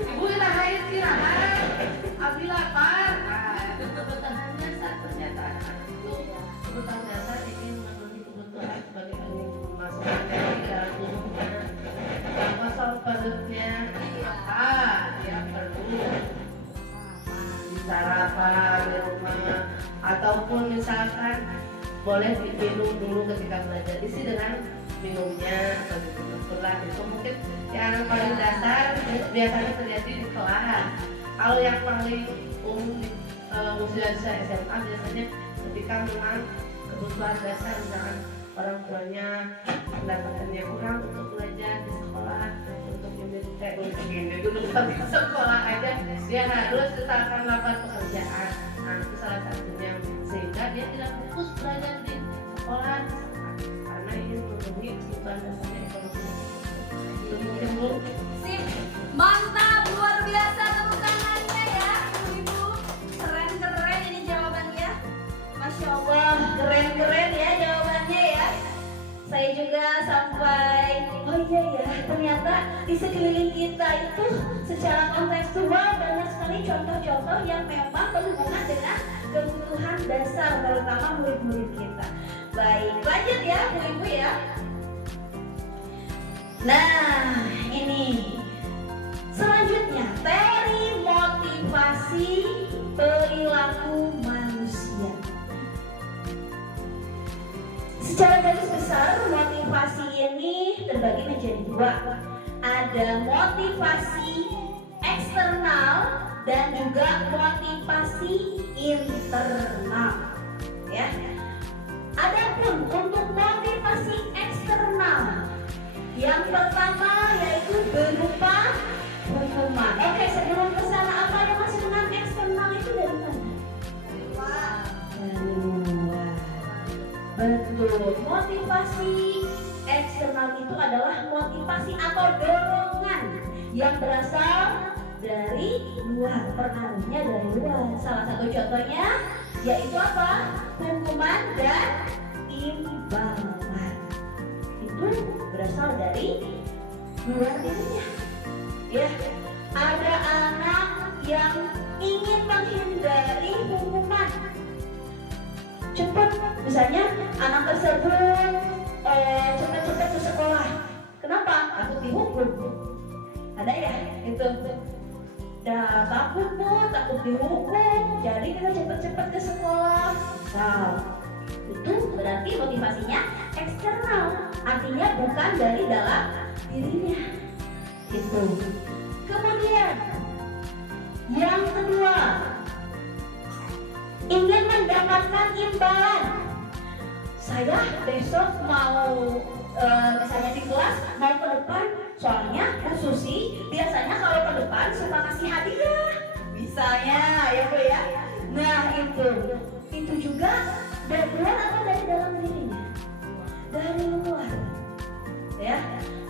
ibu ilahain istirahat, abi lapar. Kebutuhan dasar ternyata anak itu kebutuhan dasar ingin memenuhi kebutuhan sebagai memasukkan dari dalam tubuhnya. Kosong perutnya, apa yang perlu sarapan di rumah, ataupun misalkan boleh diminum dulu ketika belajar, isi dengan minumnya atau betul-betulan itu mungkin yang paling dasar biasanya terjadi di kelas. Kalau yang paling umum di usia SMA biasanya ketika memang kebutuhan dasar, misalkan orang tuanya pendapatannya kurang untuk belajar di sekolah, untuk di sekolah aja dia harus misalkan melakukan pekerjaan. Nah itu salah satunya, sehingga dia tidak fokus belajar di sekolah karena ingin memenuhi kebutuhan dasarnya ekonomi. Itu mungkin Bu. Sip, mantap, luar biasa, tepuk tangannya ya Ibu. Keren ini jawabannya. Masya Allah, keren ya jawabannya ya. Saya juga sampai, oh iya ya, ternyata di sekeliling kita itu secara kontekstual banyak sekali contoh-contoh yang memang berhubungan dengan kebutuhan dasar, terutama murid-murid kita. Baik, lanjut ya Bu Ibu ya. Nah, ini selanjutnya teori motivasi perilaku manusia. Secara garis besar, motivasi ini terbagi menjadi dua. Ada motivasi eksternal dan juga motivasi internal. Ya. Adapun untuk motivasi motivasi eksternal. Yang pertama yaitu berupa hukuman. Oke, sebelum ke sana, apa yang masuk dengan eksternal itu dari mana? Dari luar. Betul. Motivasi eksternal itu adalah motivasi atau dorongan yang berasal dari luar, pengaruhnya dari luar. Salah satu contohnya yaitu apa? Hukuman dan imbalan. Itu berasal dari luar dirinya. Ya, ada anak yang ingin menghindari hukuman. Cepat, misalnya anak tersebut cepat-cepat ke sekolah. Kenapa? Takut dihukum. Ada ya? Itu. Takut dihukum. Jadi kita cepat-cepat ke sekolah. Nah, itu berarti motivasinya eksternal. Artinya bukan dari dalam dirinya. Itu. Kemudian yang kedua, ingin mendapatkan imbalan. Saya besok mau misalnya di kelas mau ke depan, soalnya Bu Susi biasanya kalau ke depan suka kasih hadiah, misalnya ya Bu ya. Nah itu juga dari luar atau dari dalam dirinya? Dari luar, ya.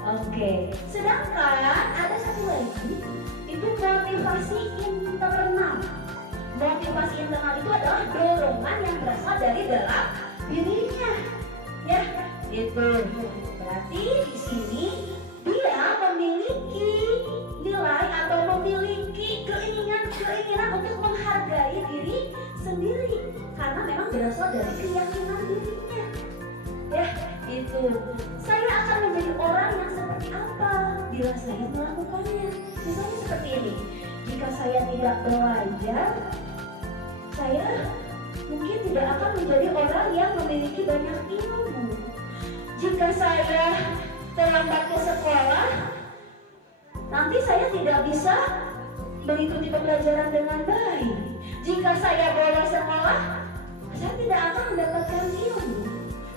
Oke. Sedangkan ada satu lagi, itu motivasi internal. Motivasi internal itu adalah dorongan yang berasal dari dalam dirinya, ya. Itu berarti di sini dia memiliki nilai atau memiliki keinginan untuk menghargai diri sendiri karena memang berasal dari keyakinan dirinya, ya. Itu saya akan menjadi orang yang seperti apa bila saya melakukannya. Misalnya seperti ini, jika saya tidak belajar, saya mungkin tidak akan menjadi orang yang memiliki banyak ilmu. Jika saya terlambat ke sekolah, nanti saya tidak bisa mengikuti pembelajaran dengan baik. Jika saya bolos sekolah, saya tidak akan mendapatkan ilmu.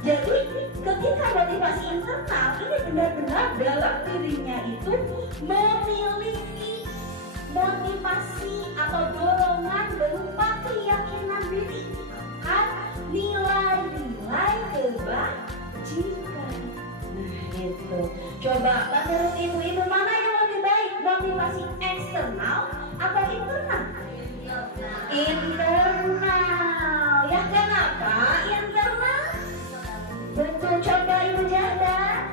Jadi ketika motivasi internal ini benar-benar dalam dirinya itu memiliki motivasi atau dorongan berupa keyakinan diri akan nilai-nilai kebajikan. Nah itu. Coba menurut ibu-ibu mana yang lebih baik, motivasi eksternal atau internal? Internal. Ya kenapa internal? Betul, coba Ibu Jahda.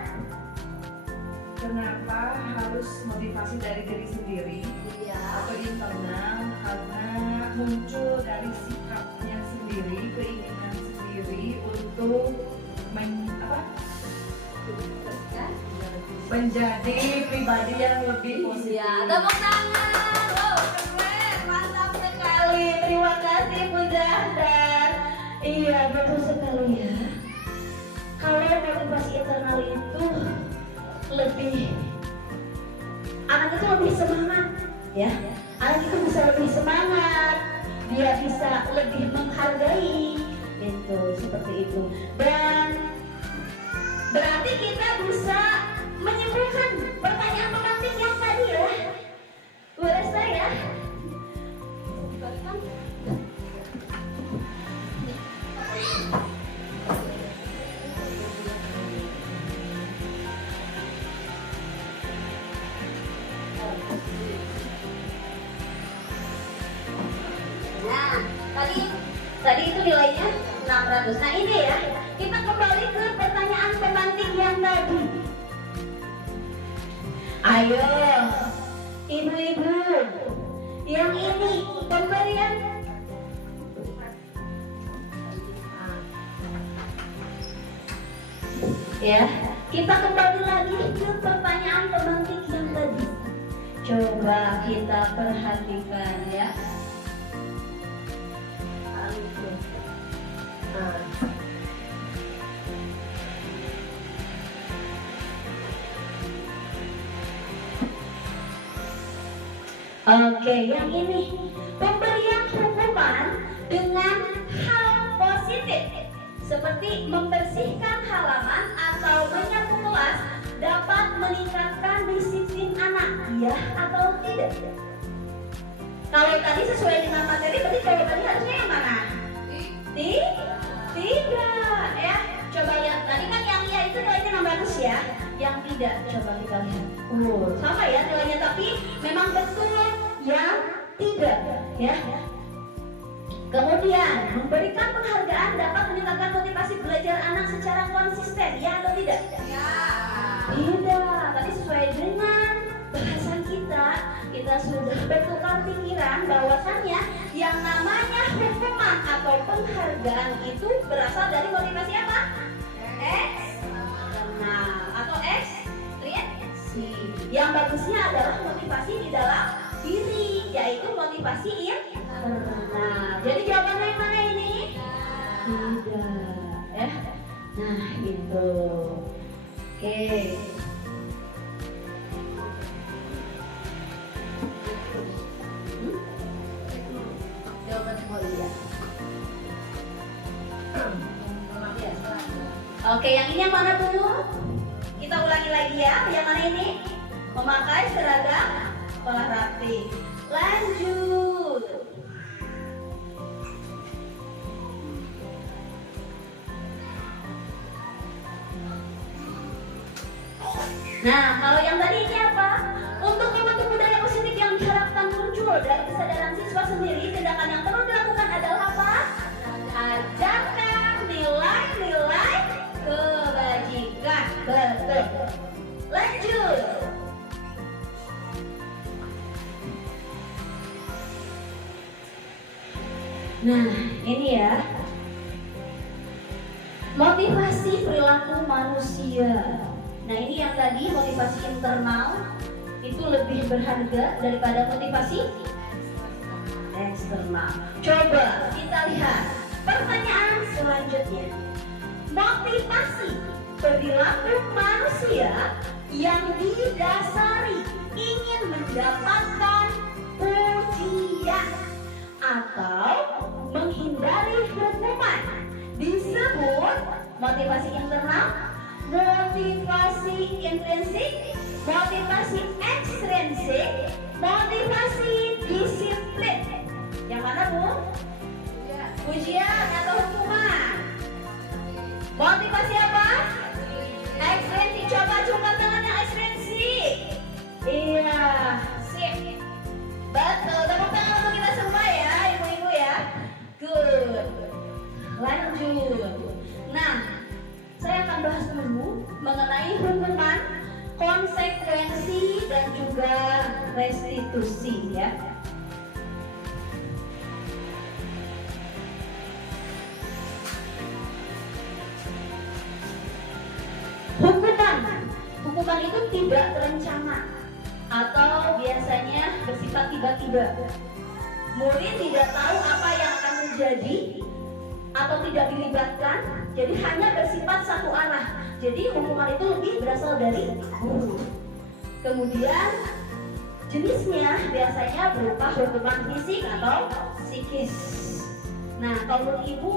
Kenapa harus motivasi dari diri sendiri atau internal? Karena muncul dari sikapnya sendiri, keinginan sendiri untuk menjadi pribadi yang lebih positif. Ya, tepuk tangan. Oh, keren, mantap sekali. Terima kasih Bu Jahda. Iya, betul sekali ya. Kalau motivasi internal itu anak itu lebih semangat, ya. Anak itu bisa lebih semangat, dia bisa lebih menghargai, itu seperti itu. Dan berarti kita bisa menyimpulkan pertanyaan pemantik yang tadi ya, Bu Resta ya. Tadi itu nilainya 600. Nah ini ya, kita kembali ke pertanyaan pemantik yang tadi. Ayo, ibu-ibu, yang ini pemberian. Ya, kita kembali lagi ke pertanyaan pemantik yang tadi. Coba kita perhatikan ya. Oke, yang ini pemberian hukuman dengan hal positif seperti membersihkan halaman atau tidak? Kalau tadi sesuai dengan materi, berarti jawabannya harusnya yang mana? Tidak ya. Coba lihat, tadi kan yang iya itu nilainya 600 ya. Yang tidak, coba kita lihat. Sama ya nilainya, tapi memang betul yang tidak ya. Kemudian, memberikan penghargaan dapat meningkatkan motivasi belajar anak secara konsisten, ya atau tidak? Ya. Tidak, tadi sesuai dengan bahasan kita sudah bertukar pikiran bahwasannya yang namanya hukuman atau penghargaan itu berasal dari motivasi apa? Eksternal atau ekstrinsi. Yang bagusnya adalah motivasi di dalam diri, yaitu motivasi internal. Jadi jawabannya yang mana ini? Tidak, ya. Nah, itu. Oke. Jawaban mulia. Oke, yang ini yang mana Bu? Kita ulangi lagi ya. Yang mana ini? Memakai seragam sekolah rapi. Lanjut. Nah, kalau yang tadi ini apa? Untuk membentuk budaya positif yang diharapkan muncul dari kesadaran siswa sendiri, tindakan yang perlu dilakukan adalah apa? Ajarkan nilai-nilai kebajikan. Betul. Lanjut. Nah, ini ya. Motivasi perilaku manusia. Nah, ini yang tadi motivasi internal itu lebih berharga daripada motivasi eksternal. Coba kita lihat pertanyaan selanjutnya. Motivasi perilaku manusia yang didasari ingin mendapatkan pujian atau menghindari hukuman disebut motivasi internal, motivasi intrinsik, motivasi ekstrinsik, motivasi disiplin. Yang mana Bu? Pujian atau hukuman? Motivasi apa? Ekstrinsik. Coba tangan yang ekstrinsik. Iya, sip. Betul. Tepuk tangan untuk kita semua ya, ibu-ibu ya. Good. Lanjut. Nah, saya akan bahas dulu mengenai hukuman, konsekuensi, dan juga restitusi ya. Hukuman itu tidak terencana atau biasanya bersifat tiba-tiba. Murid tidak tahu apa yang akan terjadi atau tidak dilibatkan, jadi hanya bersifat satu arah. Jadi hukuman itu lebih berasal dari guru. Kemudian jenisnya biasanya berupa hukuman fisik atau psikis. Nah, kalau menurut Ibu,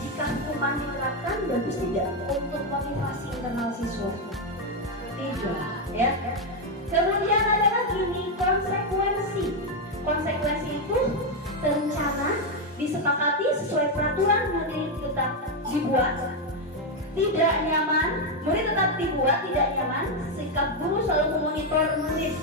jika hukuman diterapkan bagus tidak untuk motivasi internal siswa? Tidak, ya. Kemudian ada lagi nih konsekuensi. Konsekuensi itu terencana, disepakati sesuai peraturan, murid tetap dibuat. Tidak nyaman, murid tetap dibuat tidak nyaman. Sikap guru selalu memonitor murid.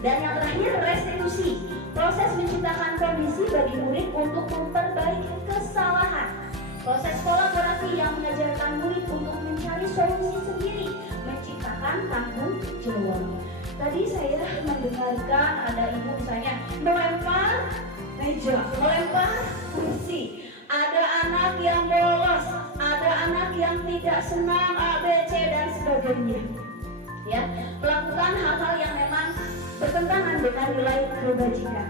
Dan yang terakhir restitusi, proses menciptakan kondisi bagi murid untuk memperbaiki kesalahan. Proses kolaborasi yang mengajarkan murid untuk mencari solusi sendiri, menciptakan tanggung jawab. Tadi saya mendengarkan ada ibu misalnya melempar meja, melempar kursi. Ada anak yang bolos, ada anak yang tidak senang A, B, C dan sebagainya. Ya, melakukan hal-hal yang memang bertentangan dengan nilai kebajikan.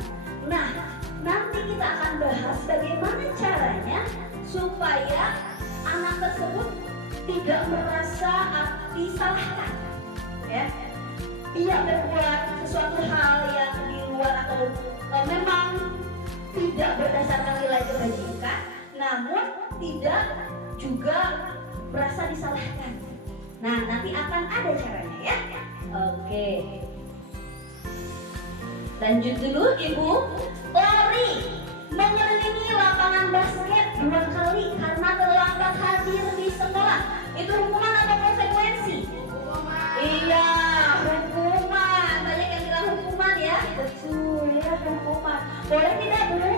Nah, nanti kita akan bahas bagaimana caranya supaya anak tersebut tidak merasa disalahkan, ya, tidak berbuat sesuatu hal yang di luar atau memang tidak berdasarkan nilai kebajikan, namun tidak juga merasa disalahkan. Nah, nanti akan ada caranya ya. Oke. Lanjut dulu Ibu. Lari mengelilingi lapangan basket 2 kali karena terlambat hadir di sekolah. Itu hukuman atau konsekuensi? Iya, hukuman. Banyak yang bilang hukuman ya. Betul ya, hukuman. Boleh tidak Bu?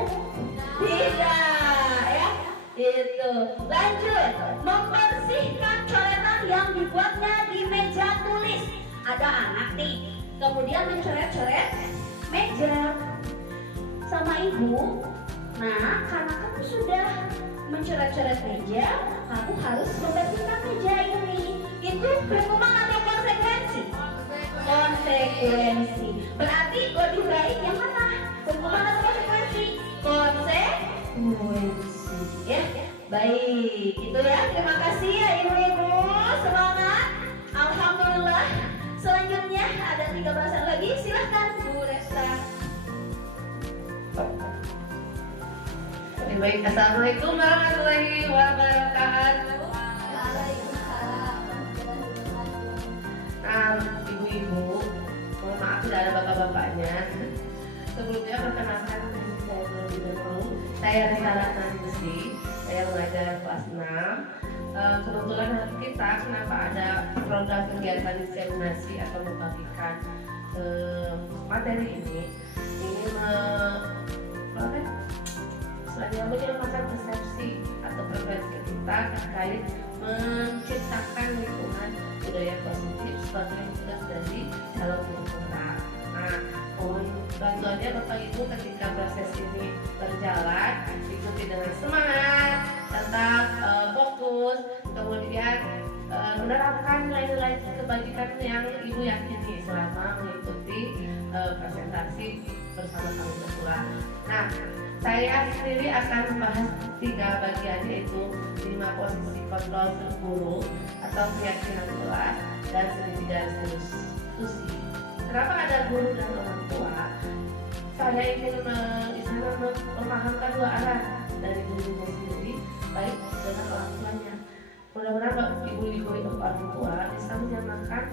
Tidak ya. Itu. Lanjut, membersihkan coretan yang dibuatnya di meja tulis. Ada anak nih, kemudian mencoret-coret meja sama ibu. Nah, karena kamu sudah mencoret-coret meja, kamu harus membersihkan meja ini. Itu hukuman atau konsekuensi? Konsekuensi. Berarti lebih baik yang mana? Hukuman atau konsekuensi? Konsekuensi. Ya, baik. Itu ya. Terima kasih ya ibu-ibu. Semangat. Alhamdulillah. Selanjutnya ada 3 bahasan lagi. Silahkan Bu Resta. Baik, assalamualaikum warahmatullahi wabarakatuh. Ibu-ibu, mohon maaf tidak ada bapak-bapaknya. Sebelumnya perkenalkan diri saya terlebih dahulu. Saya Resta Musi, saya mengajar kelas 6. Kebetulan hari kita kenapa ada program kegiatan diseminasi atau membagikan materi ini selanjutnya menyamakan persepsi atau preferensi kita terkait menciptakan lingkungan budaya positif sebagai tugas dari calon pengguna. Nah, mohon bantuannya Bapak Ibu ketika proses ini berjalan, ikuti dengan semangat, tetap fokus, kemudian menerapkan nilai-nilai kebajikan yang Ibu yakini selama mengikuti presentasi bersama kami berdua. Nah, saya sendiri akan membahas 3 bagian, yaitu 5 posisi kontrol guru atau keyakinan kelas dan seni dan institusi. Kenapa ada guru dan orang tua? Saya ingin memahamkan 2 arah dari gurunya sendiri, baik dengan orang tuanya. Mudah-mudahan ibu-ibu itu orang tua bisa menyamakan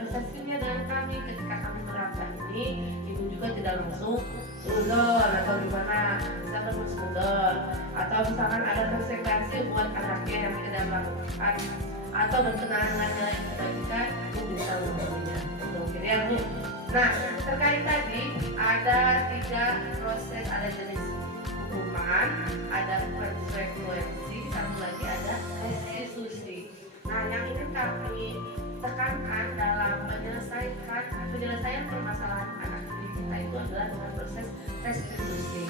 persepsinya dengan kami ketika kami menerapkan ini. Ibu juga tidak langsung sudon atau gimana, bisa bersudon atau misalkan ada konsekuensi buat anaknya yang tidak melakukan atau berkenalan dengan nilai kebajikan, ibu bisa membantunya. Mungkin ya Bu. Nah, terkait tadi ada 3 proses, ada jenis hukuman, ada konsekuensi, satu lagi ada restitusi. Nah, yang ingin kami tekankan dalam penyelesaian permasalahan anak didik kita itu adalah dengan proses restitusi.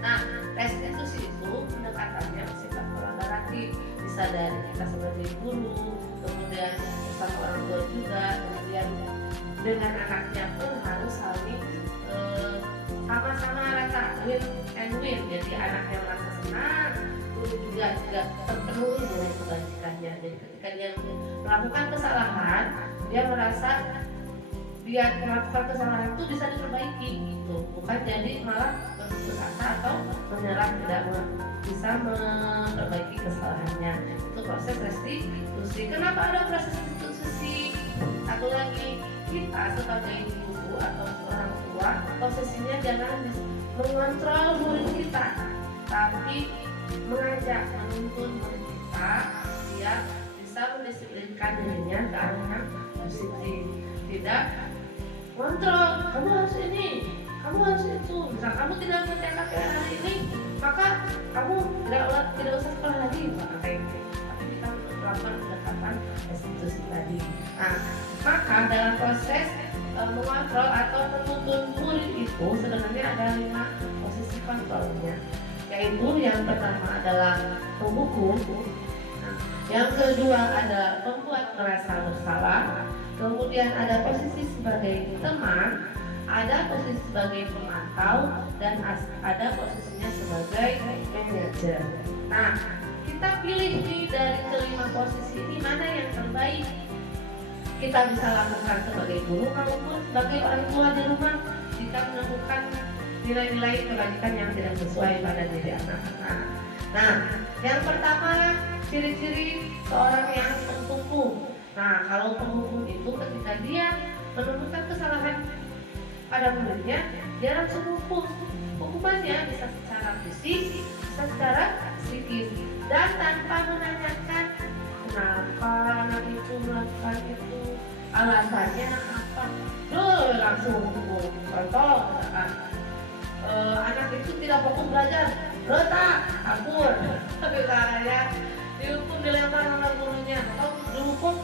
Nah, restitusi itu pendekatannya bersifat kolaboratif, bisa dari kita sebagai guru, kemudian bersama orang tua juga, kemudian dengan anaknya pun harus saling sama-sama rasa win and win. Jadi anaknya merasa senang, guru juga terpenuhi dengan kebajikannya. Jadi ketika dia melakukan kesalahan, dia merasa dia melakukan kesalahan itu bisa diperbaiki gitu, bukan jadi malah berputus asa atau menyerah tidak bisa memperbaiki kesalahannya. Itu proses restitusi. Kenapa ada proses restitusi? Satu lagi, kita sebagai guru atau orang tua posisinya jangan mengontrol murid kita, tapi mengajak, menuntun murid kita dia bisa mendisiplinkan dirinya ke arah yang positif. Tidak kontrol, kamu harus ini, kamu harus itu. Misal kamu tidak mencetak hari ini, maka kamu tidak usah sekolah lagi, maka kayak gitu. Tapi kita melakukan pendekatan restitusi tadi. Nah, maka dalam proses mengontrol atau menuntun murid itu sebenarnya ada 5 posisi kontrolnya, yaitu yang pertama adalah penghukum, yang kedua ada pembuat merasa bersalah, kemudian ada posisi sebagai teman, ada posisi sebagai pemantau, dan ada posisinya sebagai manajer. Nah, kita pilih nih dari kelima posisi ini mana yang terbaik kita bisa lakukan sebagai guru maupun sebagai orang tua di rumah jika menemukan nilai-nilai kebajikan yang tidak sesuai pada diri anak-anak. Nah, yang pertama ciri-ciri seorang yang penghukum. Nah, kalau penghukum itu ketika dia menemukan kesalahan pada muridnya, dia langsung hukum. Hukumannya bisa secara fisik, bisa secara psikis, dan tanpa menanyakan kenapa anak itu melakukan itu, alasannya apa, langsung hukum. Contoh misalkan anak itu tidak fokus belajar, retak, kabur, misalnya dihukum dilempar sama gurunya, atau dihukum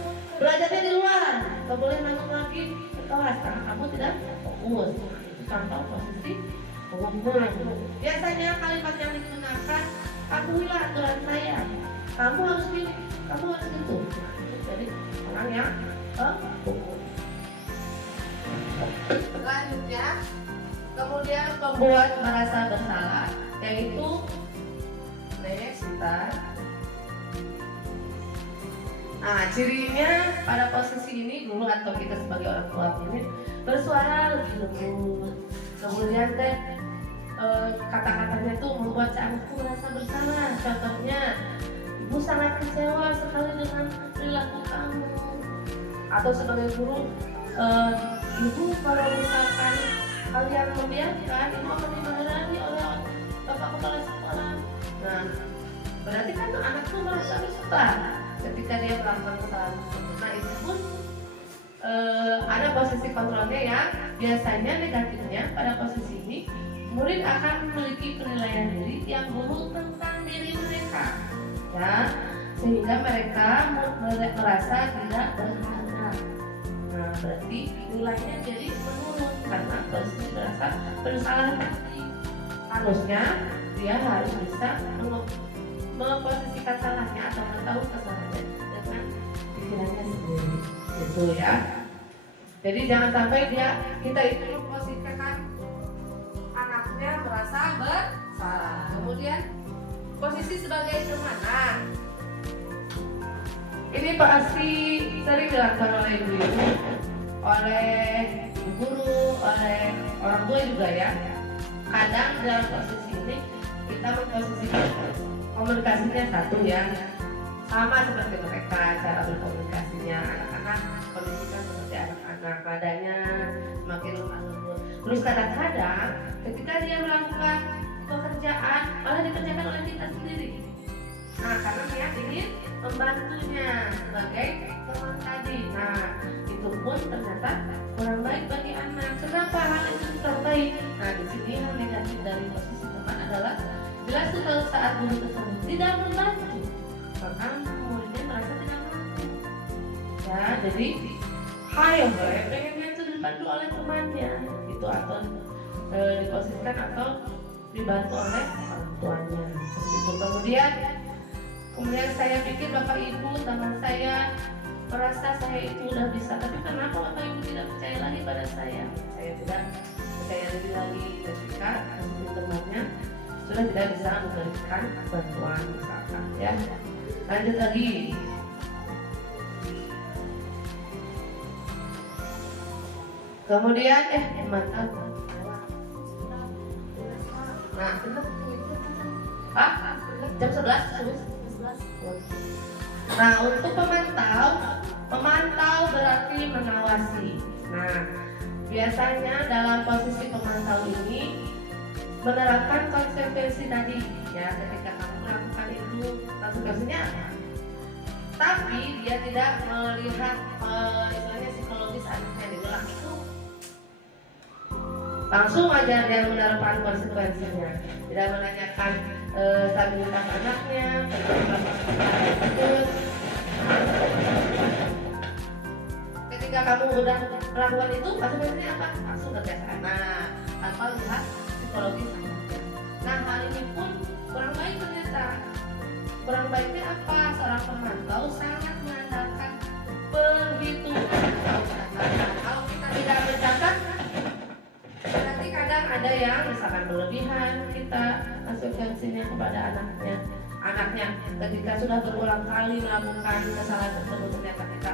belajarnya di luar, nggak boleh masuk lagi ke kelas karena kamu tidak fokus. Itu contoh posisi hukuman. Biasanya kalimat yang digunakan, patuhilah aturan saya, kamu harus ini, kamu harus itu. Jadi orang yang hukum. Selanjutnya, kemudian membuat merasa bersalah, yaitu kita. Nah, cirinya pada posisi ini guru atau kita sebagai orang tua ini bersuara lebih lembut. Kemudian kata-katanya tuh membuat si anakku merasa bersalah. Contohnya, ibu sangat kecewa sekali dengan perilaku kamu. Atau sebagai guru, ibu kalau misalkan kalian membiarkan, ibu akan dimarahi oleh bapak kepala sekolah. Nah, berarti kan anak tuh merasa bersalah ketika dia melakukan kesalahan tersebut. Nah, itu pun ada posisi kontrolnya yang biasanya negatifnya pada posisi ini murid akan memiliki penilaian diri yang buruk tentang diri mereka, ya, sehingga mereka merasa tidak berharga. Nah, berarti nilainya jadi menurun karena posisi merasa bersalah tadi. Harusnya dia harus bisa memposisikan salahnya atau mengetahui kesalahannya dengan pikirannya sendiri, gitu ya. Jadi jangan sampai kita itu memposisikan anaknya merasa bersalah. Kemudian posisi sebagai teman. Ini pasti sering dilakukan oleh ibu-ibu, oleh guru, oleh orang tua juga ya. Kadang dalam posisi ini kita memposisikan komunikasinya satu ya, sama seperti mereka cara berkomunikasinya. Anak-anak kondisikan seperti anak-anak, nadanya semakin lemah lembut. Terus kadang-kadang ketika dia melakukan pekerjaan malah dikerjakan oleh kita sendiri. Nah, karena dia ingin membantunya sebagai teman tadi. Nah, itu pun ternyata kurang baik bagi anak. Kenapa hal itu kurang baik? Nah, di sini hal negatif dari posisi teman adalah bila suatu saat guru tersebut tidak membantu, maka muridnya merasa tidak mampu. Ya, jadi hal yang boleh pengennya itu dibantu oleh temannya, itu atau diposisikan atau dibantu oleh orang tuanya. Itu kemudian saya pikir bapak ibu teman saya merasa saya itu udah bisa, tapi kenapa bapak ibu tidak percaya lagi pada saya? Saya tidak percaya lagi ketika temannya sudah tidak bisa memberikan bantuan misalkan ya. Lanjut lagi. Kemudian mantan. Nah, jam 11. Nah, untuk pemantau berarti mengawasi. Nah, biasanya dalam posisi pemantau ini menerapkan konsekuensi tadi ya, ketika kamu melakukan itu konsekuensinya apa? Tapi dia tidak melihat istilahnya psikologis anaknya diulang itu, langsung aja dia menerapkan konsekuensinya, tidak menanyakan stabilitas anaknya, ketika kamu udah melakukan itu konsekuensinya apa? Langsung kerja sana tanpa lihat psikologis anaknya. Nah, hal ini pun kurang baik ternyata. Kurang baiknya apa? Seorang pemantau sangat mengandalkan perhitungan. Kalau kita tidak mencatat, nanti kadang ada yang misalkan berlebihan kita konsekuensinya kepada anaknya ketika sudah berulang kali melakukan kesalahan tersebut ternyata kita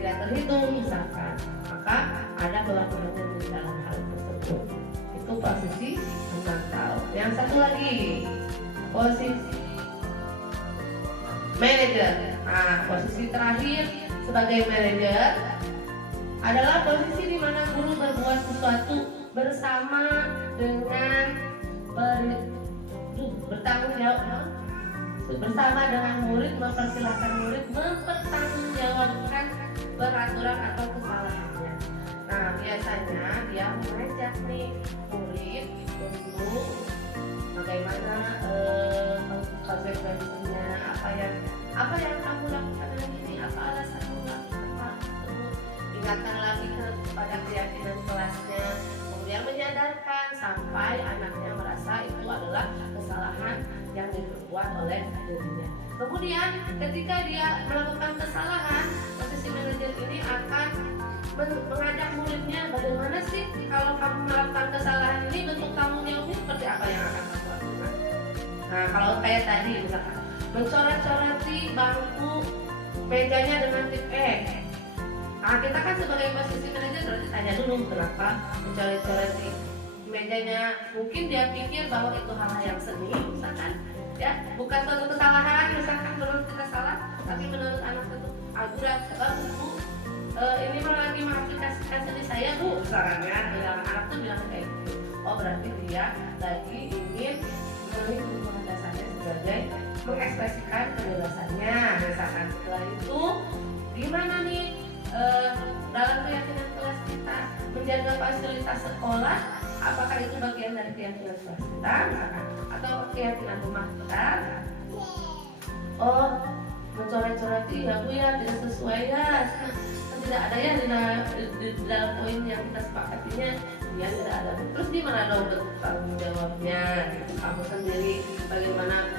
tidak terhitung misalkan, maka ada pelanggaran di dalam hal tersebut. Itu posisi memantau. Yang satu lagi posisi manajer. Nah, posisi terakhir sebagai manajer adalah posisi di mana guru berbuat sesuatu bersama dengan bertanggung jawab bersama dengan murid, mempersilahkan murid mempertanggungjawabkan peraturan atau kesalahannya. Nah, biasanya dia mengajak nih murid untuk bagaimana konsekuensinya, apa yang kamu lakukan dengan ini, apa alasanmu melakukan hal tersebut. Ingatkan lagi kepada keyakinan kelasnya, kemudian menyadarkan sampai anaknya merasa itu adalah kesalahan yang diperbuat oleh dirinya. Kemudian ketika dia melakukan kesalahan, posisi manajer ini akan mengajak muridnya, bagaimana sih kalau kamu melakukan kesalahan ini, bentuk tanggung jawabnya seperti apa yang akan kamu lakukan. Nah, kalau kayak tadi misalkan mencoret-coreti bangku mejanya dengan tip E. Nah, kita kan sebagai posisi manajer berarti tanya dulu kenapa mencoret-coreti mejanya. Mungkin dia pikir bahwa itu hal yang seni, misalkan ya, bukan suatu kesalahan, misalkan menurut kita salah, tapi menurut anak itu bagus Bu, ini mah lagi mengaplikasikan seni saya Bu, misalkan ya, bilang anak tuh bilang kayak gitu. Oh, berarti dia lagi ingin memilih hubungan dasarnya sebagai mengekspresikan kebebasannya. Misalkan setelah itu gimana nih dalam keyakinan kelas kita menjaga fasilitas sekolah, apakah itu bagian dari keyakinan kelas kita atau keyakinan rumah kita? Oh, mencoret-coret ya Bu ya, tidak sesuai ya, tidak ada ya di dalam poin yang kita sepakatinya, ya tidak ada. Terus gimana dong tanggung jawabnya? Gitu. Kamu sendiri bagaimana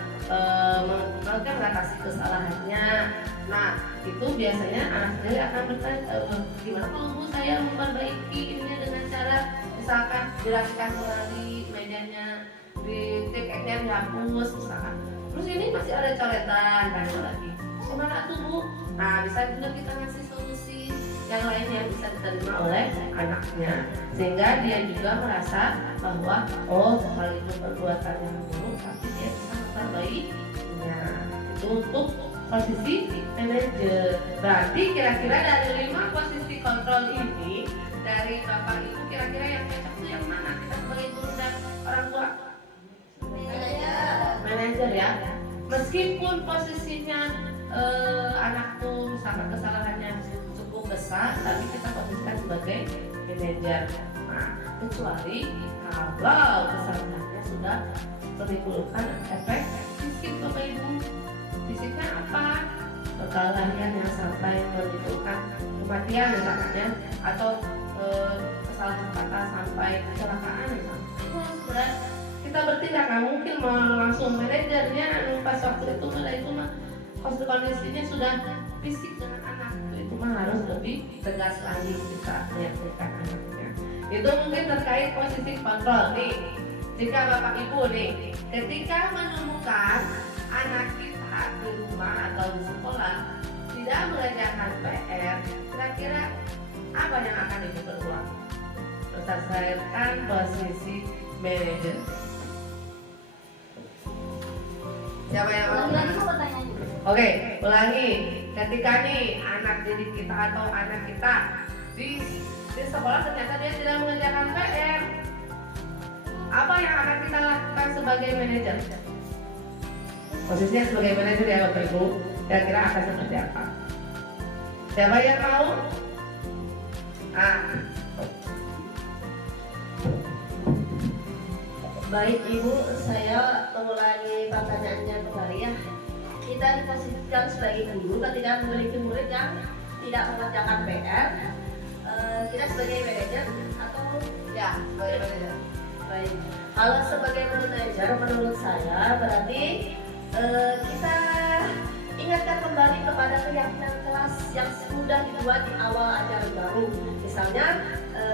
mengatasi kesalahannya? Nah, itu biasanya anak sendiri akan bertanya, gimana kalau Bu saya memperbaiki ini dengan cara misalkan dirapikan kembali mejanya, di tip-nya dihapus misalkan. Terus ini masih ada coretan dan lagi. Gimana tuh Bu? Nah, bisa juga kita ngasih solusi yang lain yang bisa diterima oleh anaknya, sehingga dia juga merasa bahwa oh, hal itu perbuatan yang buruk, tapi dia bisa memperbaikinya. Itu untuk posisi manajer. Berarti kira-kira dari 5 posisi kontrol ini, dari Bapak Ibu kira-kira yang cocok itu yang mana? Kita sebagai guru dan orang tua? Manajer ya. Meskipun posisinya anak tuh misalkan kesalahannya cukup besar, tapi kita posisikan sebagai manajer. Nah, kecuali kalau kesalahannya sudah menimbulkan efek fisik Bapak Ibu. Fisiknya apa? Kesalahan yang sampai menimbulkan kematian misalnya, atau kesalahan fatal sampai kecelakaan misalnya. Itu harus kita bertindak, nggak mungkin mau langsung manajernya pas waktu itu mah kondisinya sudah fisik dengan anak, itu mah harus lebih tegas lagi kita menyampaikan anaknya. Itu mungkin terkait posisi kontrol nih. Jika Bapak Ibu nih, ketika menemukan anak kita di rumah atau di sekolah tidak mengerjakan PR, kira-kira apa yang akan Ibu perbuat? Selesaikan posisi manajer. Siapa yang Lagi-lagi mau pertanyaan juga. Oke, ulangi. Ketika nih anak didik kita atau anak kita di sekolah ternyata dia tidak mengerjakan PR, apa yang akan kita lakukan sebagai manajer? Posisinya sebagai manajer ya Bapak Ibu, kira-kira akan seperti apa? Siapa yang tahu? Baik Ibu, saya mengulangi pertanyaannya kembali ya. Kita diposisikan sebagai guru ketika memiliki murid yang tidak mengerjakan PR, kita sebagai manajer atau Ya, sebagai manajer. baik. Kalau sebagai manajer menurut saya berarti kita ingatkan kembali kepada keyakinan kelas yang sudah dibuat di awal ajaran baru. Misalnya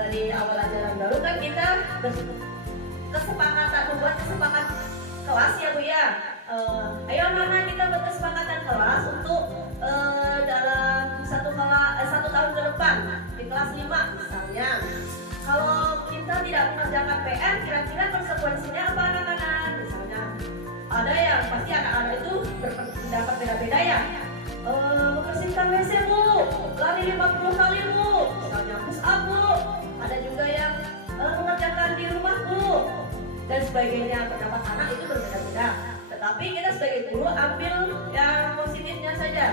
di awal ajaran baru kan kita membuat kesepakatan kelas ya Bu ya. Ayo mana kita berkesepakatan kelas untuk dalam satu tahun ke depan di kelas 5 misalnya. Kalau kita tidak mengerjakan PR, kira-kira konsekuensinya apa anak-anak? Misalnya ada yang pasti anak-anak itu berpendapat beda-beda ya. Membersihkan WC Bu, lari 50 kali Bu, misalnya push up Bu. Ada juga yang mengerjakan dan sebagainya. Pendapat anak itu berbeda-beda. Tetapi kita sebagai guru ambil yang positifnya saja.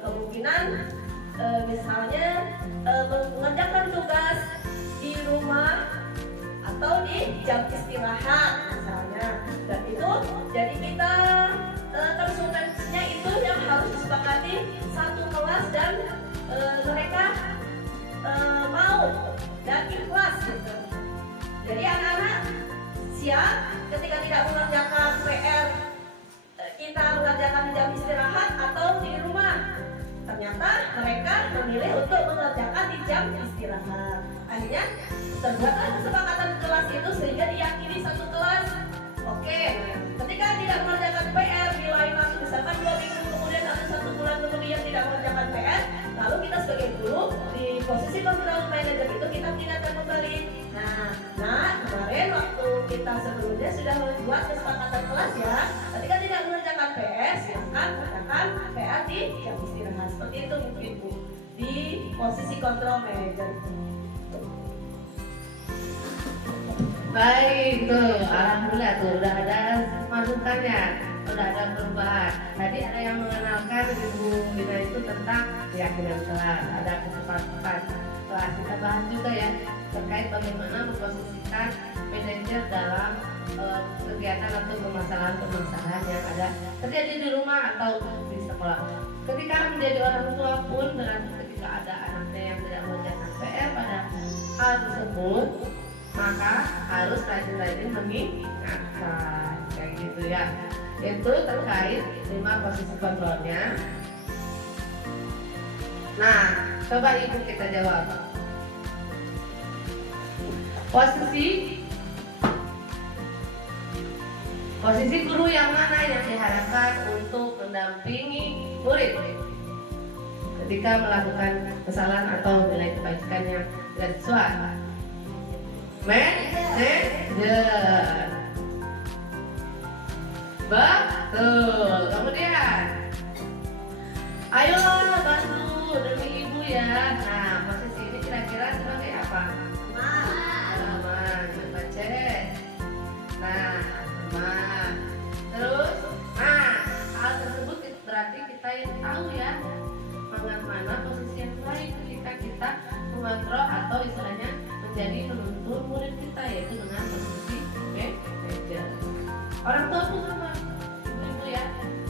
Kemungkinan misalnya mengerjakan tugas di rumah atau di jam istirahat misalnya, dan itu jadi kita konsekuensinya itu yang harus disepakati satu kelas dan mereka mau dan ikhlas gitu. Jadi anak-anak siap ketika tidak mengerjakan PR kita mengerjakan di jam istirahat atau di rumah. Ternyata mereka memilih untuk mengerjakan di jam istirahat. Akhirnya terbuatlah kesepakatan kelas itu sehingga diyakini satu kelas. Oke, ketika tidak mengerjakan PR di lain waktu, misalkan 2 minggu kemudian atau 1 bulan kemudian tidak mengerjakan PR, lalu kita sebagai guru di posisi control manager itu kita pindahkan kembali. Nah kemarin waktu kita sebelumnya sudah membuat kesepakatan kelas ya, ketika tidak mengerjakan PR silakan kerjakan PR di jam istirahat. Seperti itu mungkin Bu di posisi control manager. Baik tuh, alhamdulillah tuh udah ada masukannya, udah ada perubahan. Tadi ada yang mengenalkan Ibu Lina itu tentang keyakinan kelas, ada kesepakatan kelas. Kita bahas juga ya terkait bagaimana memposisikan manajer dalam kegiatan atau permasalahan-permasalahan yang ada terjadi di rumah atau di sekolah. Ketika menjadi orang tua pun berarti ketika ada anaknya yang tidak mengerjakan PR pada hal tersebut, maka harus rajin-rajin mengingatkan, kayak gitu ya. Itu terkait 5 posisi kontrolnya. Nah, coba Ibu kita jawab. Posisi guru yang mana yang diharapkan untuk mendampingi murid ketika melakukan kesalahan atau menilai kebajikan yang tidak sesuai? Manajer. Betul. Kemudian ayo bantu demi ibu ya. Nah, posisi ini kira-kira sebagai apa? Teman. Coba cek. Nah, teman. Terus, hal tersebut berarti kita yang tahu ya mana posisi yang baik ketika kita mengontrol atau istilahnya menjadi menuntun murid kita, yaitu dengan posisi manajer. Orang tua pun sama ibu ya,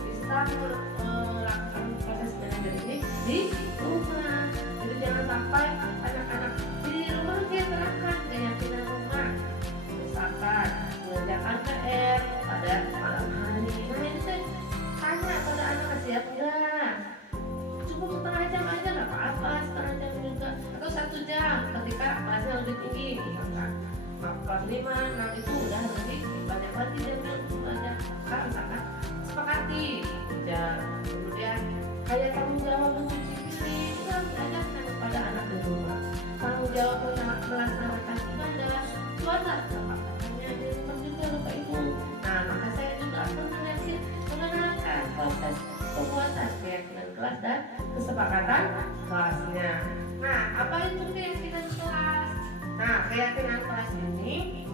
bisa melakukan proses manajer ini di rumah. Jadi jangan sampai anak-anak di rumah dia terapkan keyakinan rumah, misalkan mengerjakan PR pada malam hari. Nah ini saya tanya pada anak, siap enggak? Cukup setengah jam aja nggak apa-apa, setengah jam juga atau 1 jam ketika kelasnya lebih tinggi, misalkan kelas 5, 6 itu udah lebih banyak lagi jamnya untuk belajar. Misalkan sepakati jam, kemudian kayak tanggung jawab mencuci piring itu harus diajarkan kepada anak di rumah. Tanggung jawab melaksanakan ibadah puasa, hanya di rumah juga Bapak Ibu. Nah maka saya juga akan mengenalkan proses pembuatan keyakinan kelas dan kesepakatan kelasnya. Nah, apa itu keyakinan kelas? Nah, keyakinan kelas ini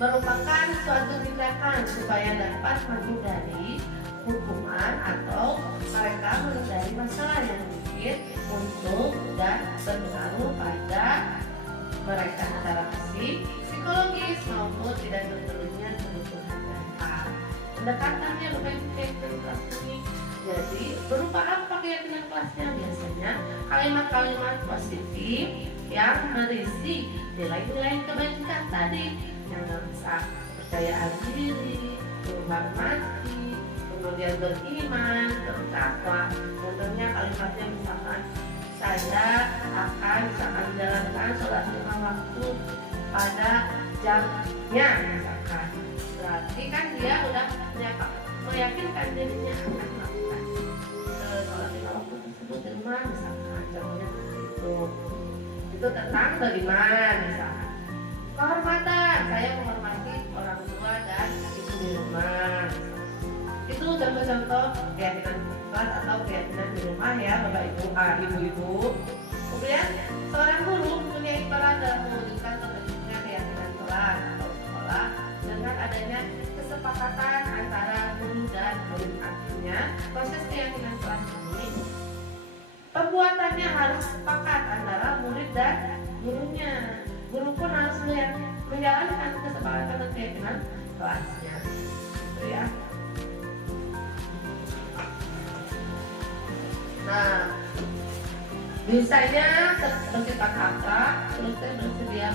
merupakan suatu tindakan supaya dapat menghindari hukuman atau mereka menghindari masalah yang mungkin muncul dan berpengaruh pada mereka secara fisik, psikologis maupun tidak terpenuhnya kebutuhan mereka. Pendekatannya lebih keyakinan kelas ini. Jadi berupa apa keyakinan kelasnya? Biasanya kalimat-kalimat positif yang berisi nilai-nilai kebajikan tadi, yang bisa percayaan diri, menghormati, kemudian beriman, bertakwa. Contohnya kalimatnya misalkan saya akan menjalankan sholat 5 waktu pada jamnya misalkan. Berarti kan dia udah meyakinkan dirinya akan melakukan sholat 5 waktu tersebut di rumah misalkan. Contohnya itu tentang beriman misalkan. Kehormatan, saya menghormati orang tua dan ibu di rumah. Itu contoh-contoh keyakinan kelas atau keyakinan di rumah ya Bapak Ibu, ibu-ibu. Kemudian seorang guru mempunyai peran dalam mewujudkan terbentuknya keyakinan kelas atau sekolah dengan adanya kesepakatan antara guru dan murid. Artinya proses keyakinan kelas ini perbuatannya harus sepakat antara murid dan gurunya. Guru pun harus menjalankan kesepakatan dan keyakinan kelasnya, gitu ya. Nah, misalnya bersifat abstrak, terus saya bersedia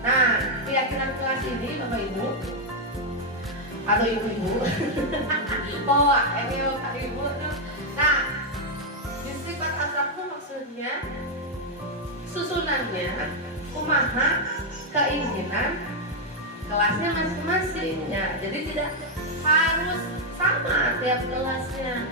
Nah, keyakinan kelas ini Bapak Ibu atau Ibu-ibu bawa Bapak Ibu. Nah, bersifat abstrak itu maksudnya susunannya kumaha keinginan kelasnya masing-masing ya. Jadi tidak harus sama tiap kelasnya.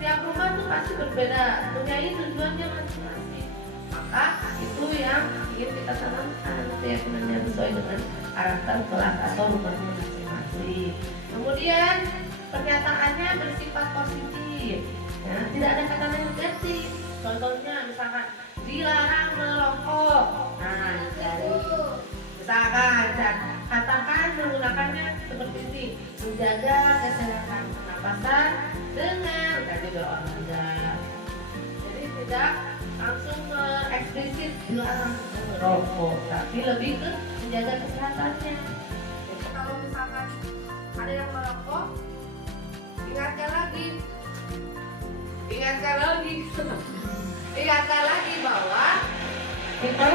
Tiap rumah tuh pasti berbeda, punya tujuannya masing-masing. Maka itu yang ingin kita tanamkan, keyakinannya sesuai dengan karakter kelas atau rumahnya masing-masing. Kemudian pernyataannya bersifat positif, ya, tidak ada kata negatif. Contohnya misalkan dilarang merokok. Nah, dari misalkan katakan menggunakannya seperti ini, menjaga kesehatan pernapasan dengan tadi berolahraga. Jadi tidak langsung eksplisit dilarang merokok, tapi lebih ke menjaga kesehatannya. Jadi kalau misalkan ada yang merokok, ingatkan lagi bahwa itu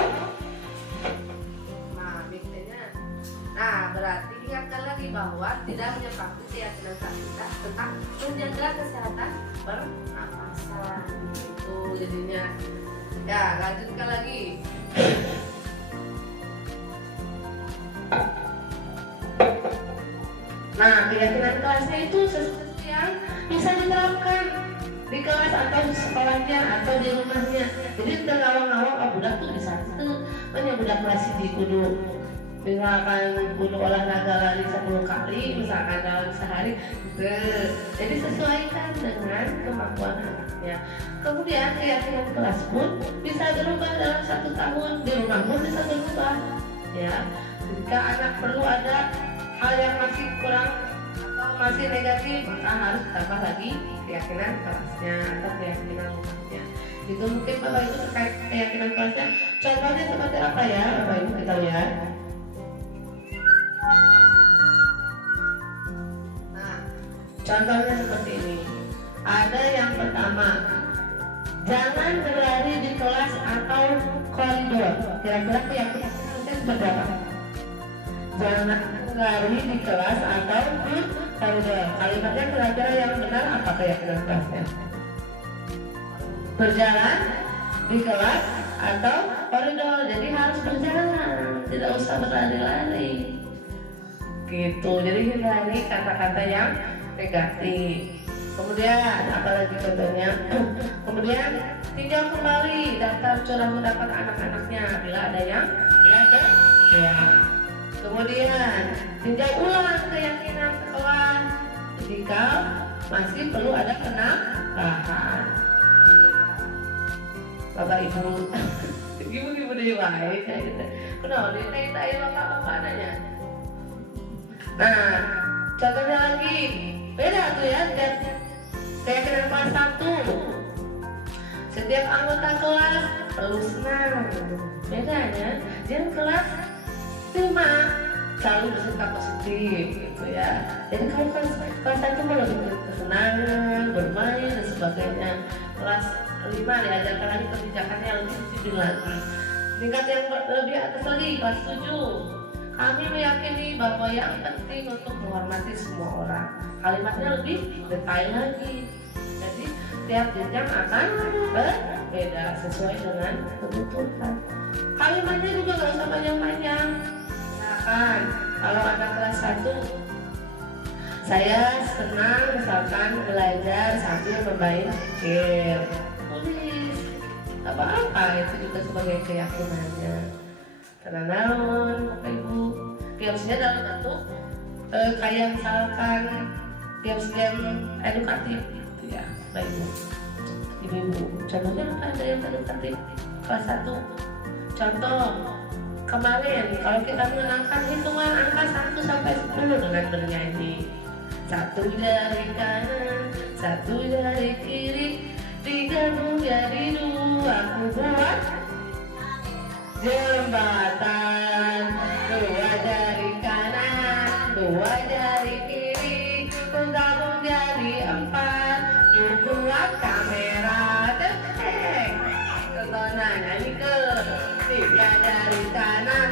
berarti ingatkan lagi bahwa tidak menyepakati keyakinan kita tentang menjaga kesehatan pernapasan. Itu jadinya. Ya, lanjutkan lagi. Nah, keyakinan kelasnya itu sesuatu yang bisa diterapkan di kelas atau di sekolahnya atau di rumahnya. Jadi ngawang-ngawang budak tuh bisa budak kelas di kudu misalkan kudu olahraga lari 10 kali misalkan dalam sehari. Jadi sesuaikan dengan kemampuan anaknya. Kemudian keyakinan kelas pun bisa berubah dalam 1 tahun. Di rumah pun bisa berubah. Ya, jika anak perlu ada hal yang masih kurang atau masih negatif, maka harus tambah lagi keyakinan kelasnya atau keyakinan rumahnya. Itu mungkin Bapak Ibu terkait keyakinan kelasnya. Contohnya seperti apa ya Bapak Ibu, kita lihat. Nah, contohnya seperti ini. Ada yang pertama, jangan berlari di kelas atau koridor. Kira-kira keyakinan kelasnya seperti apa? Jangan lari di kelas atau di koridor. Kalimatnya kira-kira yang benar apa keyakinan kelasnya? Berjalan di kelas atau koridor. Jadi harus berjalan, tidak usah berlari-lari. Gitu. Jadi hindari kata-kata yang negatif. Kemudian apalagi contohnya? Kemudian tinjau kembali daftar curah mendapat anak-anaknya bila ada yang ya. Kemudian tinjau ulang keyakinan kelas jika masih perlu ada penambahan. Bapak Ibu, ibu-ibu deh baik kayak gitu. Kenapa ditain bapak adanya? Nah, contohnya lagi beda tuh ya. Keyakinan kelas 1, setiap anggota kelas perlu senang. Bedanya, dia kelas 5 selalu bersikap positif gitu ya. Jadi kalau kelas 1 mau lebih kesenangan, bermain dan sebagainya. Kelas 5 diajarkan lagi kebijakannya yang lebih disiplin lagi. Tingkat yang lebih atas lagi kelas 7. Kami meyakini bahwa yang penting untuk menghormati semua orang. Kalimatnya lebih detail lagi. Jadi tiap jenjang akan berbeda sesuai dengan kebutuhan. Kalimatnya juga nggak usah panjang-panjang. Misalkan kalau ada kelas 1, saya senang misalkan belajar sambil bermain game. Tulis apa-apa itu juga sebagai keyakinannya. Karena naon Bapak Ibu, gamesnya dalam bentuk kayak misalkan game edukatif gitu ya Bapak Ibu. Contohnya ada yang edukatif kelas 1. Contoh kemarin kalau kita mengenalkan hitungan angka 1 sampai 10 dengan bernyanyi 1 jari kanan, 1 jari kiri, digabung jadi 2, aku buat jembatan. 2 jari kanan, 2 jari kiri, ku gabung jadi 4, ku buat kamera. Tontonan nyanyi ke 3 jari kanan,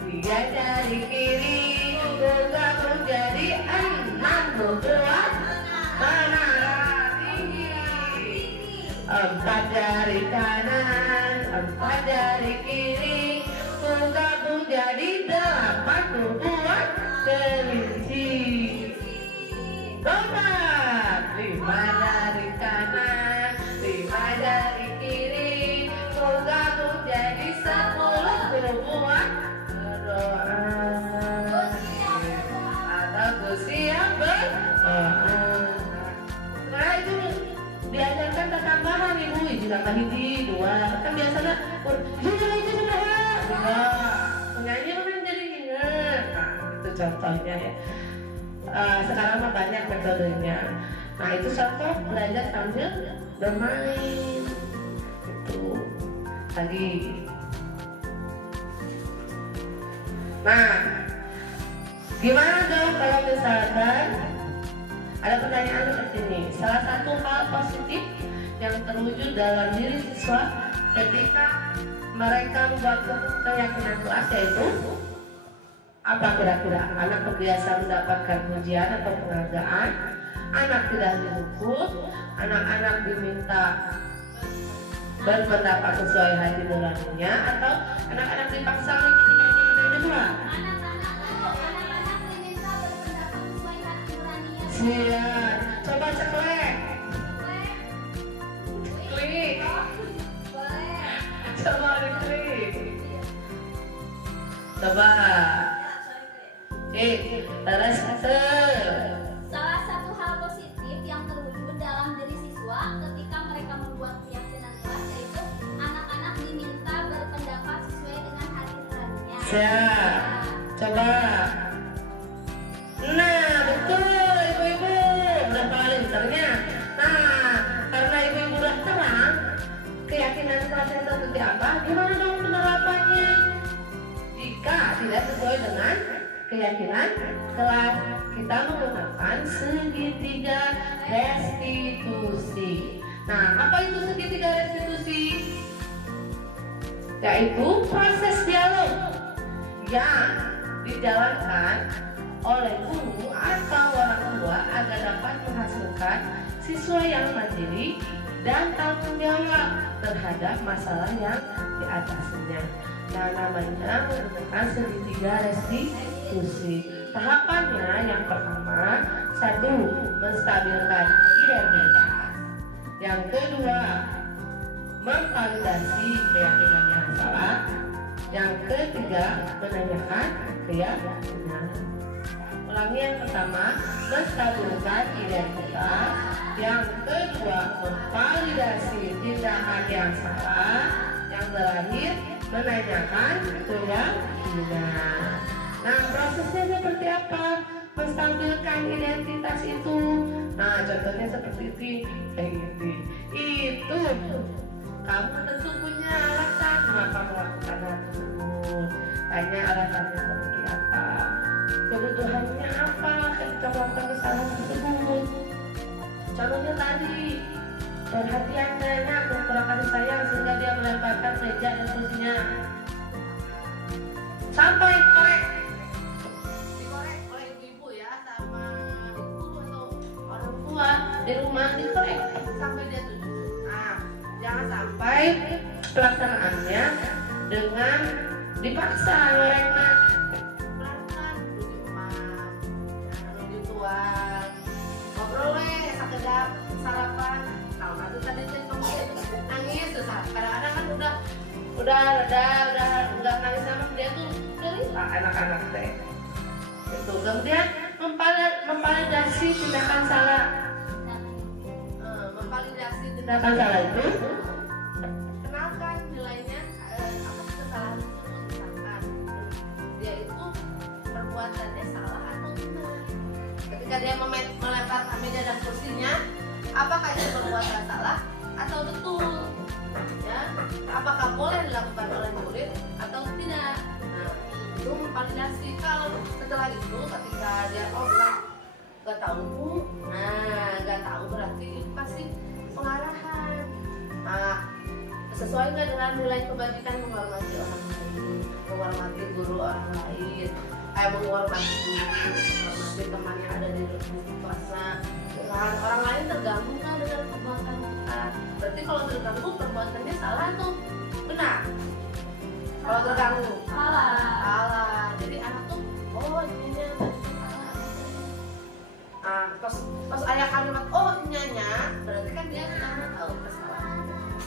3 jari kiri, ku gabung jadi 6, ku buat menara tinggi. 4 jari kanan, 4 jari kiri, ku gabung jadi 8, ku buat kelinci. Lompat 5 jari kanan, 5 jari kiri, ku gabung jadi 10, ku buat berdoa. Atau ku siap berdoa. Setelah itu diajarkan tambahan ibu, ditambah 1, 2. Kan biasanya itu sudah penyanyi orang jadi ingat. Nah, itu contohnya ya. Sekarang mah banyak metodenya. Nah itu contoh belajar sambil bermain. Itu lagi. Nah, gimana dong kalau misalkan ada pertanyaan seperti ini? Salah satu hal positif yang terwujud dalam diri siswa ketika mereka membuat keyakinan kelas yaitu apa kira-kira? Anak terbiasa mendapatkan pujian atau penghargaan, anak tidak dihukum, anak-anak diminta berpendapat sesuai hati nuraninya, atau anak-anak dipaksa mengikuti yang kedua? Anak-anak diminta berpendapat sesuai hati nuraninya. Siap. Coba ceklek. Klik. Boleh. Coba diklik. Coba. Terus Salah satu hal positif yang terwujud dalam diri siswa ketika mereka membuat keyakinan kelas yaitu anak-anak diminta berpendapat sesuai dengan hati nuraninya. siap. Coba. Nah, betul ibu-ibu. Udah paling ternyata. Nah, karena ibu-ibu udah terang keyakinan kelasnya seperti apa, gimana dong penerapannya? Jika tidak sesuai dengan keyakinan kelas, kita menggunakan segitiga restitusi. Nah, apa itu segitiga restitusi? Yaitu proses dialog yang dijalankan oleh guru atau orang tua agar dapat menghasilkan siswa yang mandiri dan tanggung jawab terhadap masalah yang diatasinya. Nah, namanya menggunakan segitiga restitusi. Tahapannya yang pertama, 1. Menstabilkan identitas. Yang kedua, memvalidasi keyakinan yang salah. Yang ketiga, menanyakan keyakinan. Ulangi, yang pertama, menstabilkan identitas. Yang kedua, memvalidasi tindakan yang salah. Yang terakhir, menanyakan keyakinan. Nah, prosesnya seperti apa? Menstabilkan identitas itu. Nah, contohnya seperti ini, kayak gini. Itu kamu tentu punya alasan kenapa melakukan hal tersebut. Tanya alasannya seperti apa, kebutuhannya apa ketika melakukan kesalahan tersebut. Contohnya tadi, perhatian banyak dan kurang kasih sayang sehingga dia melemparkan meja dan kursinya. Sampai dikorek oleh ibu ya sama guru atau orang tua di rumah, dikorek sampai dia tujuh. Nah, jangan sampai pelaksanaannya dengan dipaksa mereka. Pelan-pelan tujuh emak, tujuh tuan, ngobrol sekedap sarapan. Kalau satu tadi nangis tuh, kadang-kadang kan udah nggak nangis sama dia tuh cerita anak-anak teh. Itu kemudian memvalidasi tindakan salah. Memvalidasi tindakan salah itu kenalkan nilainya apa kesalahan tersebut, misalkan ketika dia melemparkan meja dan kursinya, apakah itu perbuatan salah atau betul? Ya, apakah boleh dilakukan oleh murid atau tidak? Nah, itu validasi. Kalau setelah itu ketika dia bilang nggak tahu, nggak tahu berarti itu pasti pengarahan. Nah, sesuai nggak dengan nilai kebajikan menghormati orang lain, menghormati guru orang lain, menghormati guru, menghormati teman yang ada di kelasnya. Dengan orang lain terganggu nggak dengan perbuatan kita? Berarti kalau terganggu perbuatannya salah tuh, benar? Kalau terganggu salah. Jadi anak tuh ininya salah. Terus ayah kalimat ininya, berarti kan dia sudah tahu kesalahan.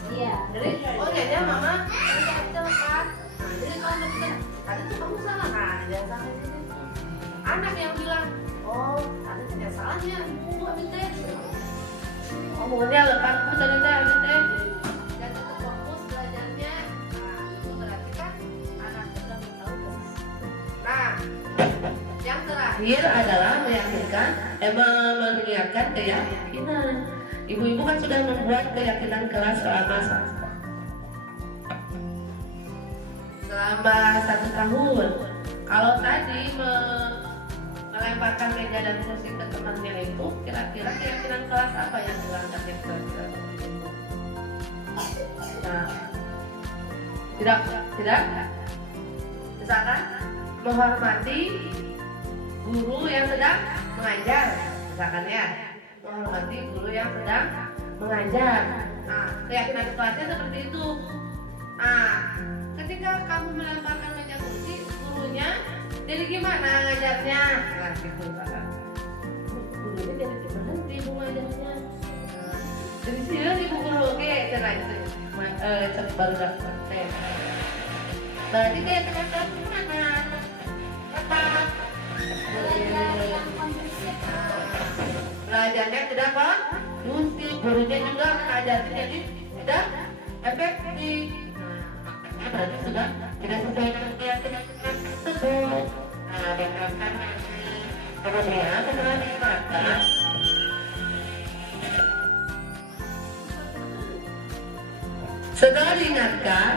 Iya. Jadi nyanyi mama tadi kecil kan. Nah, jadi kalau kita tadi tuh kamu salah, jangan sampai gitu. Anak yang bilang tadi tidak salahnya ibu abis teh. Ngomongnya lepas bu tadi teh abis teh. Dan tetap fokus belajarnya. Nah, itu berarti kan anak sudah tahu kesalahan. Nah, yang terakhir adalah mengingatkan keyakinan. Ibu-ibu kan sudah membuat keyakinan kelas selama 1 tahun. Kalau tadi melemparkan meja dan kursi ke temannya itu, kira-kira keyakinan kelas apa yang dilanggar kira-kira? Nah, tidak. Misalkan menghormati guru yang sedang mengajar, misalkan ya. Menghormati guru yang sedang mengajar. Nah, keyakinan kelasnya seperti itu. Nah, ketika kamu melemparkan meja kursi, gurunya jadi gimana ngajarnya? Nah, gitu kan. Gurunya jadi gimana ibu ngajarnya? Nah, jadi sih ibu guru oke, cerai itu. Baru dapat teh. Berarti keyakinan kelas gimana? Apa? Belajarnya tidak kondusif, gurunya juga mengajarkan jadi tidak efektif. Berarti sudah tidak sesuai dengan keyakinan tersebut. Nah, kemudian setelah diingatkan,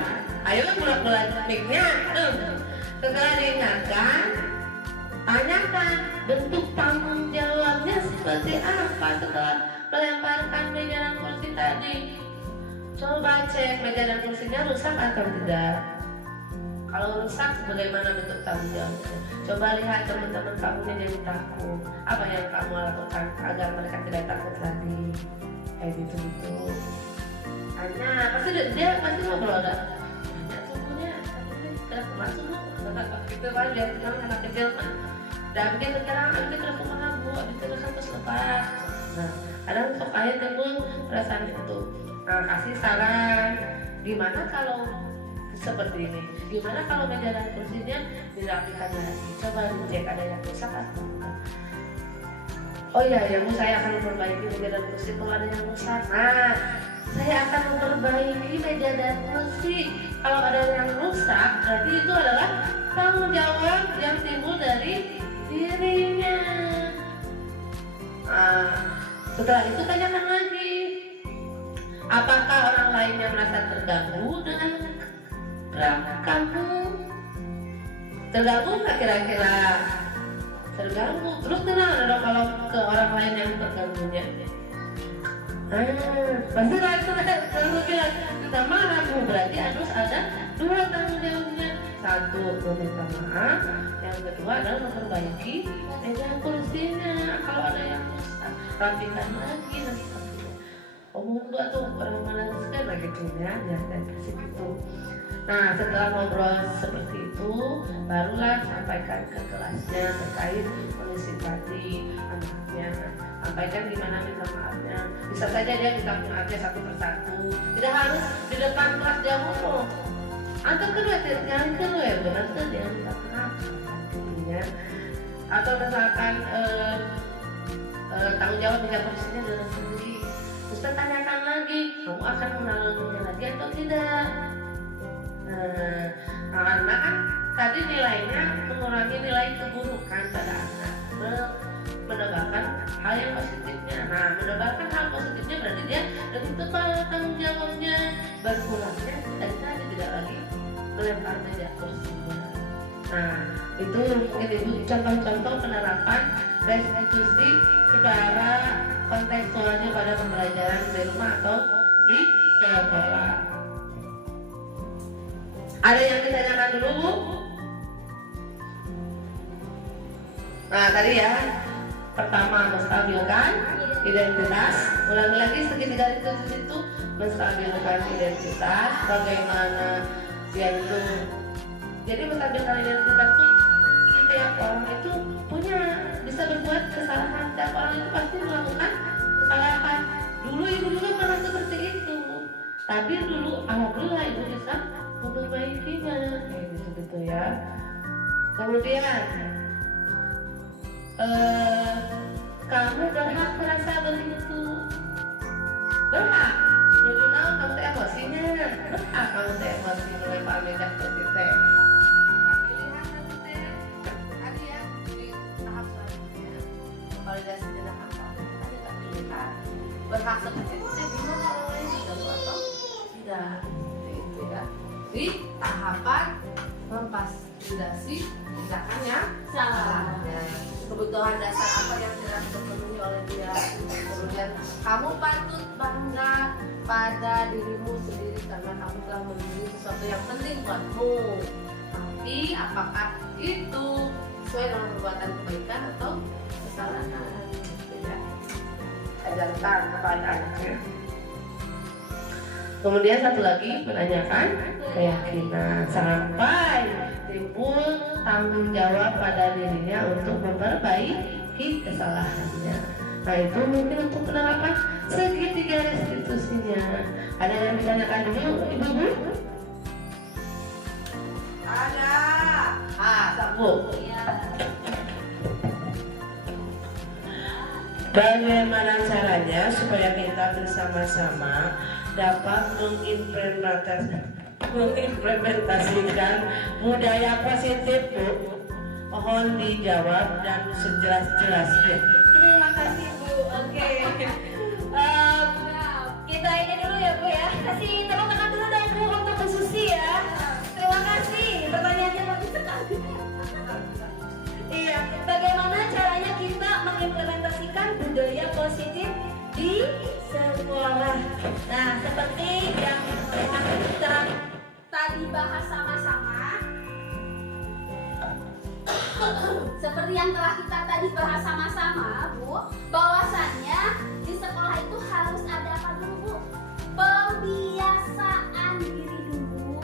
ayo bulat-bulat mic-nya. Setelah diingatkan, tanyakan bentuk tanggung jawabnya seperti apa setelah melemparkan meja dan kursi tadi. Coba cek meja dan kursinya rusak atau tidak. Kalau rusak, bagaimana bentuk tanggung jawabnya? Coba lihat teman-teman kamu yang jadi takut. Apa yang kamu lakukan agar mereka tidak takut lagi? Kayak gitu. Tanya, dia pasti ngobrol dah. Tanya sungguhnya, tidak masuk gitu kan, dia bilang anak kecil kan. Dan bikin sekarang abis terus kemana bu, abis terus terus lepas. Nah, kadang sok ayah timbul perasaan itu. Nah, kasih saran, gimana kalau seperti ini? Gimana kalau meja dan kursinya dirapikan lagi? Coba dicek ada yang rusak atau enggak. Oh iya, ya bu, saya akan memperbaiki meja dan kursi kalau ada yang rusak. Nah, saya akan memperbaiki meja dan kursi. Kalau ada yang rusak, berarti itu adalah tanggung jawab yang timbul dari dirinya. Setelah itu tanyakan lagi, apakah orang lain yang merasa terganggu dengan gerakan kamu? Terganggu nggak kira-kira? Terganggu. Terus kenapa dong kalau ke orang lain yang terganggunya? Pasti lalu bilang kita marah bu, berarti harus ada 2 tanggung jawabnya. 1 meminta maaf, yang kedua adalah memperbaiki meja kursinya. Kalau ada yang rusak, rapikan lagi nanti. Omong 2 tuh orang mana kan lagi punya dan itu. Nah, setelah ngobrol seperti itu, barulah sampaikan ke kelasnya terkait kondisi tadi anaknya. Sampaikan gimana minta maafnya. Bisa saja dia minta maafnya satu persatu. Tidak harus di depan kelas dia ngomong. Atau kedua, jangan kedua ya benar tuh dia minta maaf. Ya. Atau misalkan tanggung jawab minta kursinya dengan sendiri. Terus tanyakan lagi, kamu akan menangguhnya lagi atau tidak? Karena kan tadi nilainya mengurangi nilai keburukan pada anak, menegakkan Nah, menebarkan hal positifnya berarti dia lebih tepat tanggung jawabnya. Berpulangnya dari tadi tidak lagi melempar meja kursinya. Nah, itu mungkin itu contoh-contoh penerapan restitusi secara kontekstualnya pada pembelajaran di rumah atau di sekolah. Ada yang ditanyakan dulu, Bu? Nah, tadi ya, pertama menstabilkan identitas. Ulangi lagi segitiga itu menstabilkan identitas. Bagaimana dia itu? Jadi menstabilkan identitas itu setiap orang itu punya bisa berbuat kesalahan. Setiap orang itu pasti melakukan kesalahan. Dulu ibu pernah seperti itu. Tapi dulu alhamdulillah ibu bisa memperbaikinya. Kayak gitu ya. Kemudian kamu berhak merasa begitu. Berhak. Jadi kamu teh emosinya. Berhak kamu teh emosi melempar meja ke teh. Pilihan satu teh. Ada yang di tahap selanjutnya. Validasi tidak apa. Ada pilihan. Berhak seperti itu teh gimana orang lain juga atau tidak? Itu ya. Di tahapan memfasilitasi tindakan yang salah. Kebutuhan dasar apa yang tidak terpenuhi oleh dia. Kemudian kamu patut bangga pada dirimu sendiri karena kamu telah memilih sesuatu yang penting buatmu. Tapi apakah itu sesuai dengan perbuatan kebaikan atau kesalahan? Tidak. Ajarkan kepada anaknya. Kemudian satu lagi menanyakan keyakinan sampai timbul tanggung jawab pada dirinya untuk memperbaiki kesalahannya. Nah itu mungkin untuk penerapan segitiga restitusinya. Ada yang ditanyakan dulu ibu-ibu? Ada. Bu. Bagaimana caranya supaya kita bersama-sama dapat mengimplementasikan budaya positif, Bu? Mohon dijawab dan sejelas-jelasnya. Terima kasih Bu. Oke. Kita ini dulu ya Bu ya. Kasih tepuk tangan dulu dong Bu untuk Bu Susi ya. Terima kasih. Pertanyaannya bagus sekali. Iya. Bagaimana caranya kita mengimplementasikan budaya positif di sekolah? Nah, seperti yang telah kita tadi bahas sama-sama. Seperti yang telah kita tadi bahas sama-sama, Bu, bahwasannya di sekolah itu harus ada apa dulu, Bu? Pembiasaan diri dulu.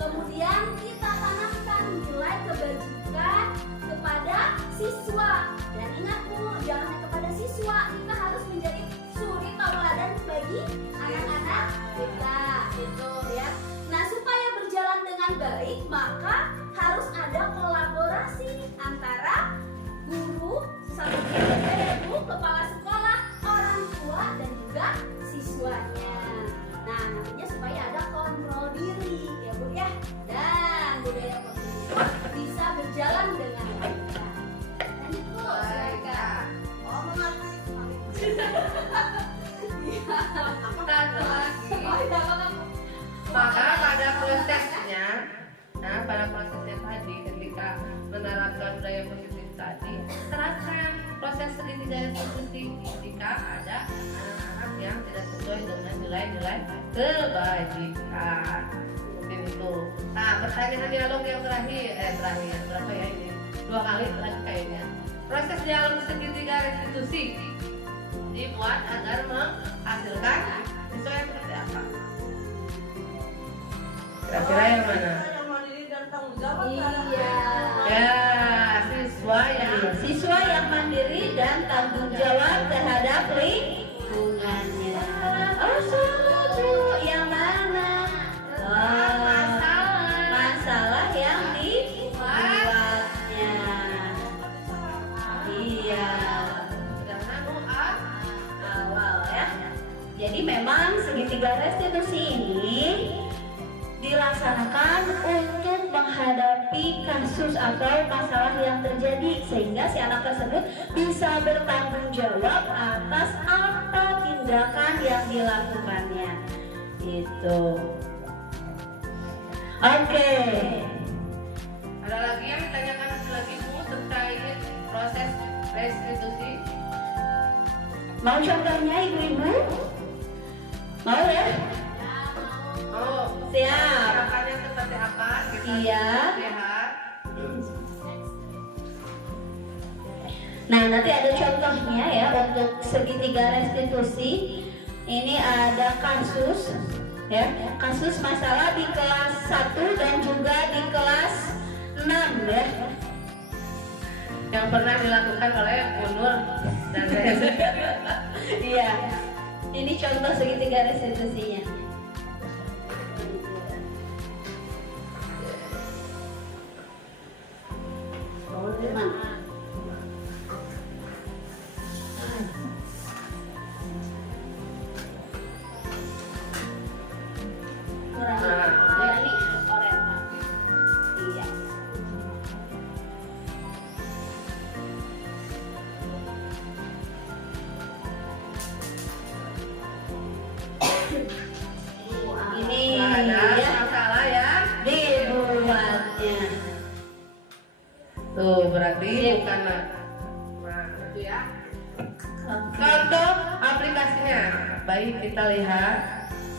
Kemudian kita tanamkan nilai kebajikan kepada siswa. Dan ingat, Bu, jangan hanya kepada siswa, kita harus menjadi suri tauladan bagi anak-anak kita, gitu ya. Nah, supaya berjalan dengan baik, maka harus ada kolaborasi antara guru, sesama guru, Bu, kepala sekolah, orang tua, dan juga siswanya. Nah, nantinya supaya ada kontrol diri, ya Bu ya. Dan budaya positif bisa berjalan dengan lancar. Dan itu silakan. Oh, mengerti. Satu lagi. Maka pada prosesnya, pada prosesnya tadi ketika menerapkan budaya positif tadi, terapkan proses segitiga restitusi ketika ada anak-anak yang tidak sesuai dengan nilai-nilai kebajikan. Mungkin itu. Nah, pertanyaan dialog yang terakhir berapa ya ini? 2 kali lagi kayaknya. Proses dialog segitiga restitusi dibuat agar menghasilkan siswa yang seperti apa? Kira-kira yang mana? Yang mandiri dan tanggung jawab. Iya. Ya, siswa yang mandiri dan tanggung jawab terhadap lingkungannya. Oh, satu yang mana? Masalah yang dibuatnya. Iya. Awal ya. Jadi memang segitiga restitusi ini dilaksanakan untuk menghadapi kasus atau masalah yang terjadi, sehingga si anak tersebut bisa bertanggung jawab atas apa tindakan yang dilakukannya. Itu. Oke. Ada lagi yang ditanyakan lagi Bu terkait proses restitusi? Mau contohnya ibu-ibu? Mau ya? Oh, Siap. gerakannya seperti apa? Kita Iya. lihat. Nah, nanti ada contohnya ya untuk segitiga restitusi. Ini ada kasus ya, kasus masalah di kelas 1 dan juga di kelas 6 ya. Yang pernah dilakukan oleh Bu Nur dan saya sendiri. Iya. Ini contoh segitiga restitusinya. Mana? Kurang. Ya, ini oranye. Iya. Ini Ada ya masalah ya? dibuatnya. Tuh berarti bukan. Nah, itu ya. Contoh aplikasinya. Baik, kita lihat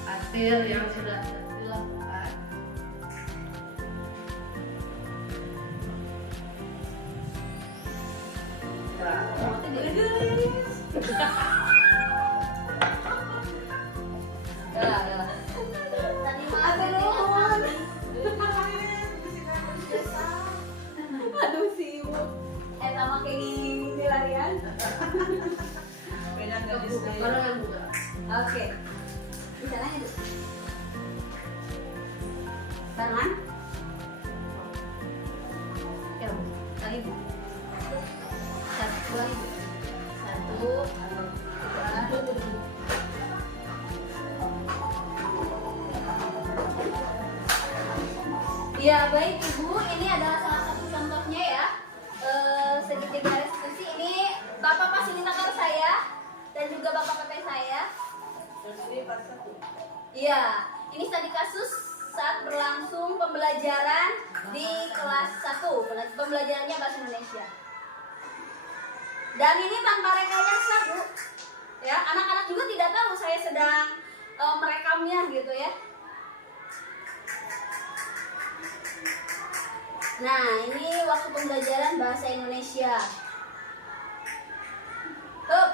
hasil yang sudah dilakukan. Tadi mah aduh sih ibu. Sama kayak gini larian. Beda gadis saya. Orang yang muda. Oke. Bisa nanya tuh. Barengan? Ya, Bu. Lagi Bu. Satu, dua, Ibu. Satu, dua. Ya baik Ibu, ini adalah salah satu contohnya ya. Segitiga restitusi ini Bapak fasilitator saya dan juga Bapak PP saya. Iya, ini studi kasus saat berlangsung pembelajaran di kelas 1, pembelajarannya bahasa Indonesia. Dan ini tanpa rekayasa Bu. Ya, anak-anak juga tidak tahu saya sedang merekamnya gitu ya. Nah, ini waktu pembelajaran bahasa Indonesia. Hup.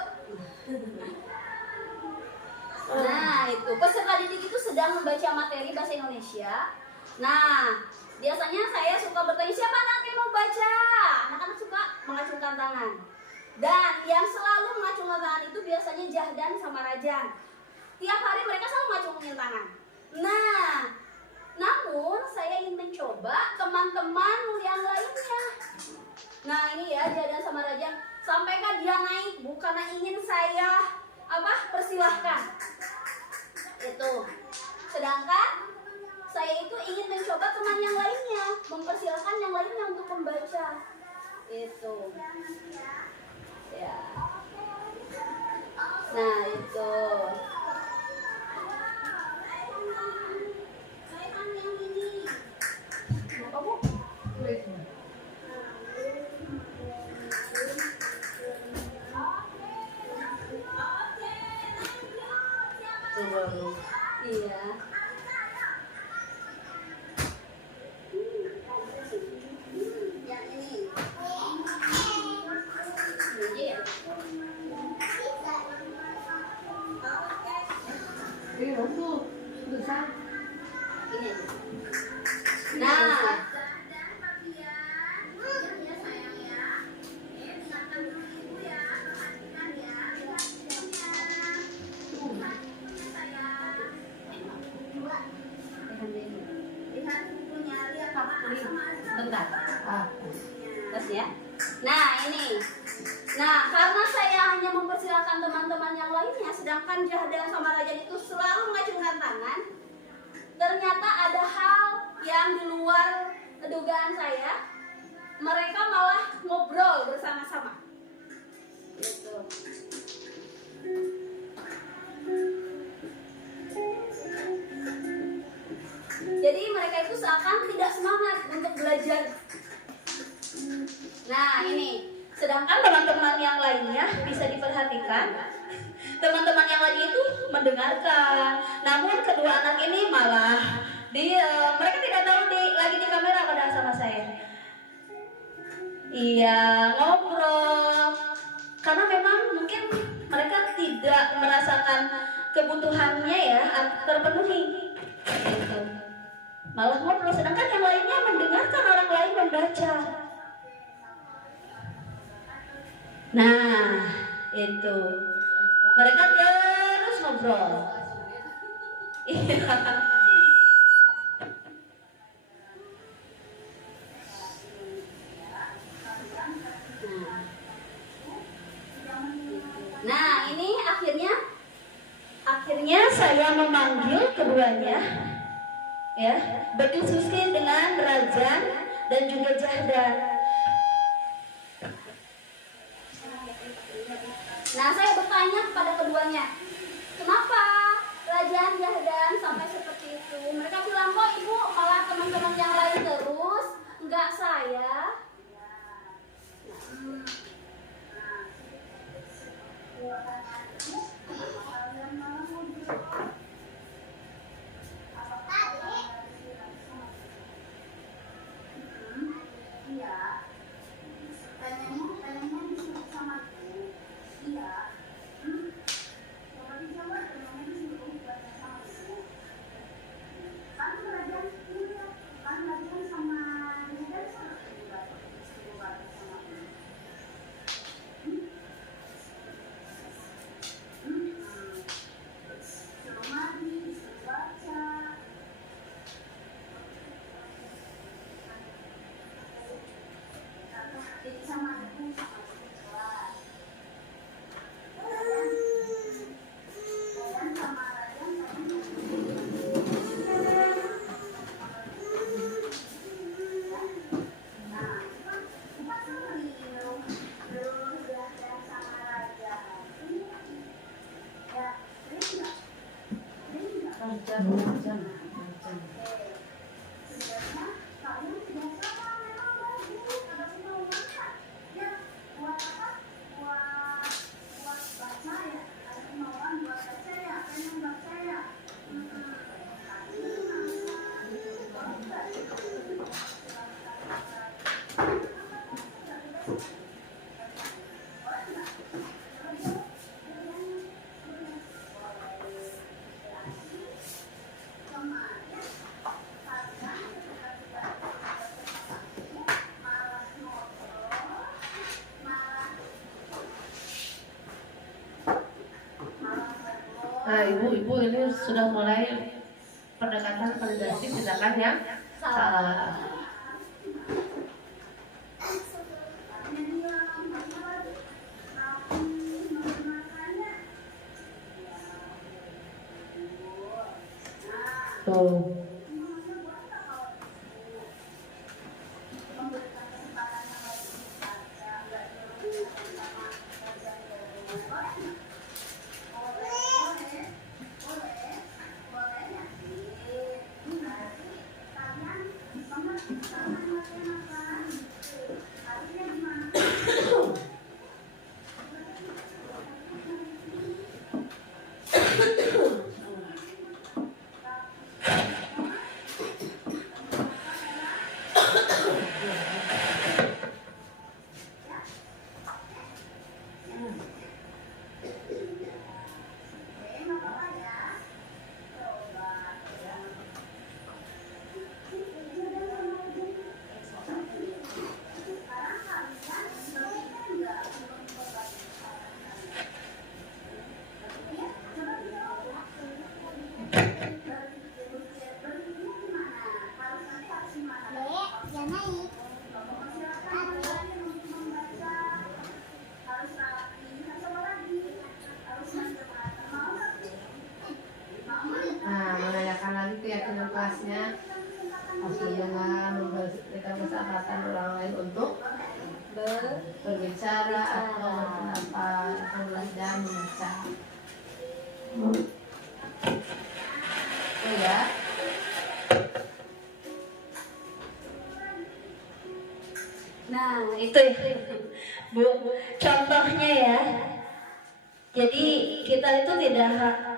Nah, itu peserta didik itu sedang membaca materi bahasa Indonesia. Nah, biasanya saya suka bertanya, siapa anak yang mau baca? Anak-anak suka mengacungkan tangan. Dan yang selalu mengacungkan tangan itu biasanya Jahdan sama Rajan. Tiap hari mereka selalu mengacungkan tangan. Nah, namun saya ingin mencoba teman-teman yang lainnya. Nah ini ya Jahdan sama Rajan. Sampaikan dia naik Bu karena ingin saya persilahkan. Itu. Sedangkan saya itu ingin mencoba teman yang lainnya, mempersilahkan yang lainnya untuk membaca. Itu. Ya. Nah itu. Iya. Yang ini. Ini ya. Ini untuk susah. Ini aja. Nah. Bentar. Terus ya. Nah ini. Nah karena saya hanya mempersilahkan teman-teman yang lainnya, sedangkan Jahdan sama Rajan itu selalu mengacungkan tangan, ternyata ada hal yang di luar dugaan saya mereka malah ngobrol bersama-sama. Gitu. Jadi mereka itu seakan tidak semangat untuk belajar. Nah ini, sedangkan teman-teman yang lainnya bisa diperhatikan, teman-teman yang lainnya itu mendengarkan. Namun kedua anak ini malah mereka tidak tahu lagi di kamera padahal sama saya. Iya, ngobrol. Karena memang mungkin mereka tidak merasakan kebutuhannya ya terpenuhi. Gitu. Malah ngobrol, sedangkan yang lainnya mendengarkan orang lain membaca. Nah, itu. Mereka terus ngobrol. Iya. Nah, ini akhirnya saya memanggil keduanya, ya, berdiskusi dengan Rajan dan juga Jahdan. Nah, saya bertanya kepada keduanya, kenapa Rajan, Jahdan sampai seperti itu? Mereka bilang, kok ibu malah teman-teman yang lain terus, enggak saya. Nah, ibu-ibu ini sudah mulai pendekatan validasi tindakan yang salah. Tuh. dengan membaca. Oh ya. Nah, itu ya, Bu, contohnya ya. Jadi kita itu tidak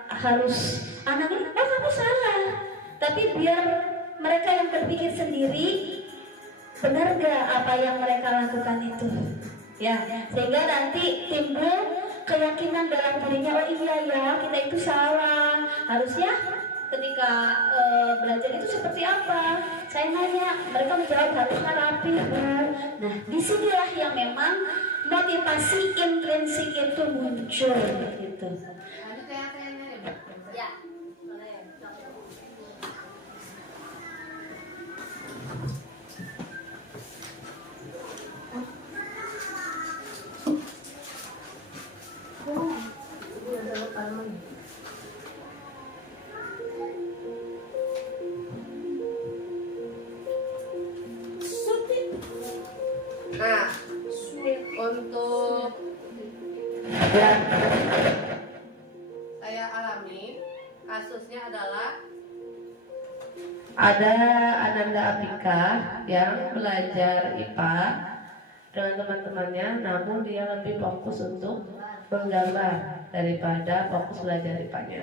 harus anak ini, oh kamu salah. Tapi biar mereka yang berpikir sendiri, benar gak apa yang mereka lakukan itu? Ya, sehingga nanti timbul keyakinan dalam dirinya, oh iya ya, kita itu salah. Harusnya ketika belajar itu seperti apa? Saya nanya, mereka menjawab harusnya rapi, Bu. Nah, disinilah yang memang motivasi intrinsik itu muncul gitu. Ada tanya-tanya ya, Bu? Ya. Nah, untuk yang saya alami kasusnya adalah ada Ananda Apika yang belajar IPA dengan teman-temannya, namun dia lebih fokus untuk menggambar daripada fokus belajar IPA-nya.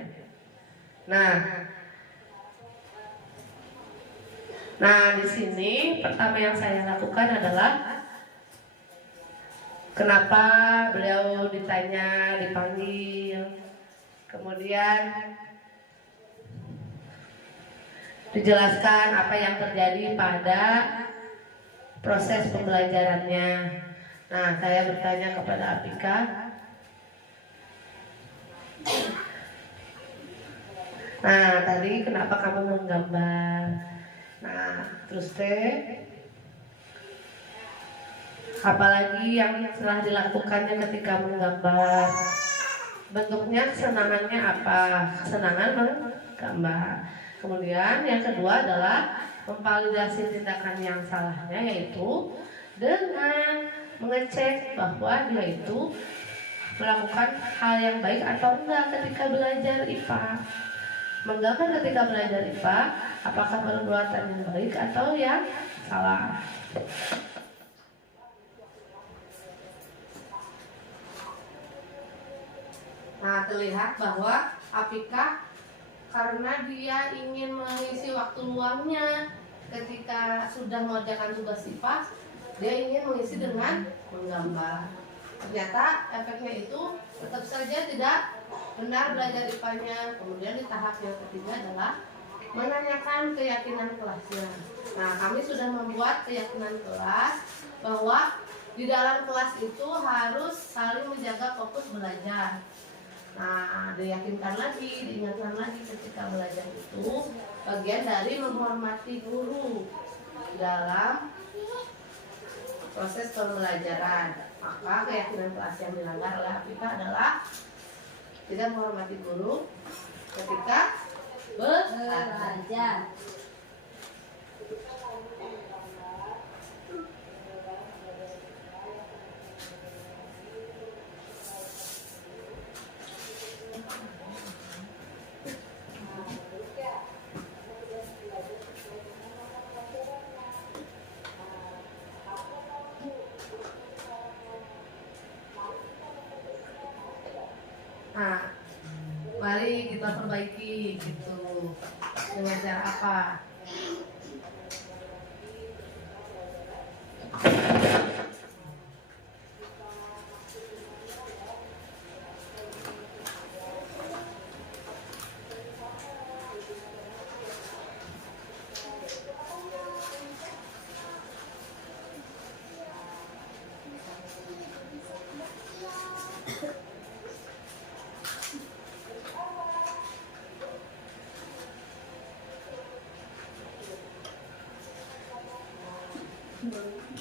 Nah, di sini pertama yang saya lakukan adalah kenapa beliau ditanya, dipanggil, kemudian dijelaskan apa yang terjadi pada proses pembelajarannya. Nah, saya bertanya kepada Apika, nah tadi kenapa kamu menggambar? Nah, terus apalagi yang telah dilakukannya ketika menggambar? Bentuknya kesenangannya apa? Kesenangan menggambar. Kemudian yang kedua adalah memvalidasi tindakan yang salahnya, yaitu dengan mengecek bahwa dia itu melakukan hal yang baik atau enggak ketika belajar IPA. Menggambar ketika belajar IPA, apakah perbuatan yang baik atau yang salah. Nah, terlihat bahwa Apika karena dia ingin mengisi waktu luangnya ketika sudah mengerjakan tugas IPA, dia ingin mengisi dengan menggambar. Ternyata efeknya itu tetap saja tidak benar belajar IPA-nya. Kemudian di tahap yang ketiga adalah menanyakan keyakinan kelasnya. Nah, kami sudah membuat keyakinan kelas bahwa di dalam kelas itu harus saling menjaga fokus belajar. Nah, diyakinkan lagi, diingatkan lagi ketika belajar itu bagian dari menghormati guru dalam proses pembelajaran. Maka keyakinan kelas yang dilanggar oleh Apika adalah tidak menghormati guru ketika belajar. Nah, mari kita perbaiki gitu. Dengan cara apa?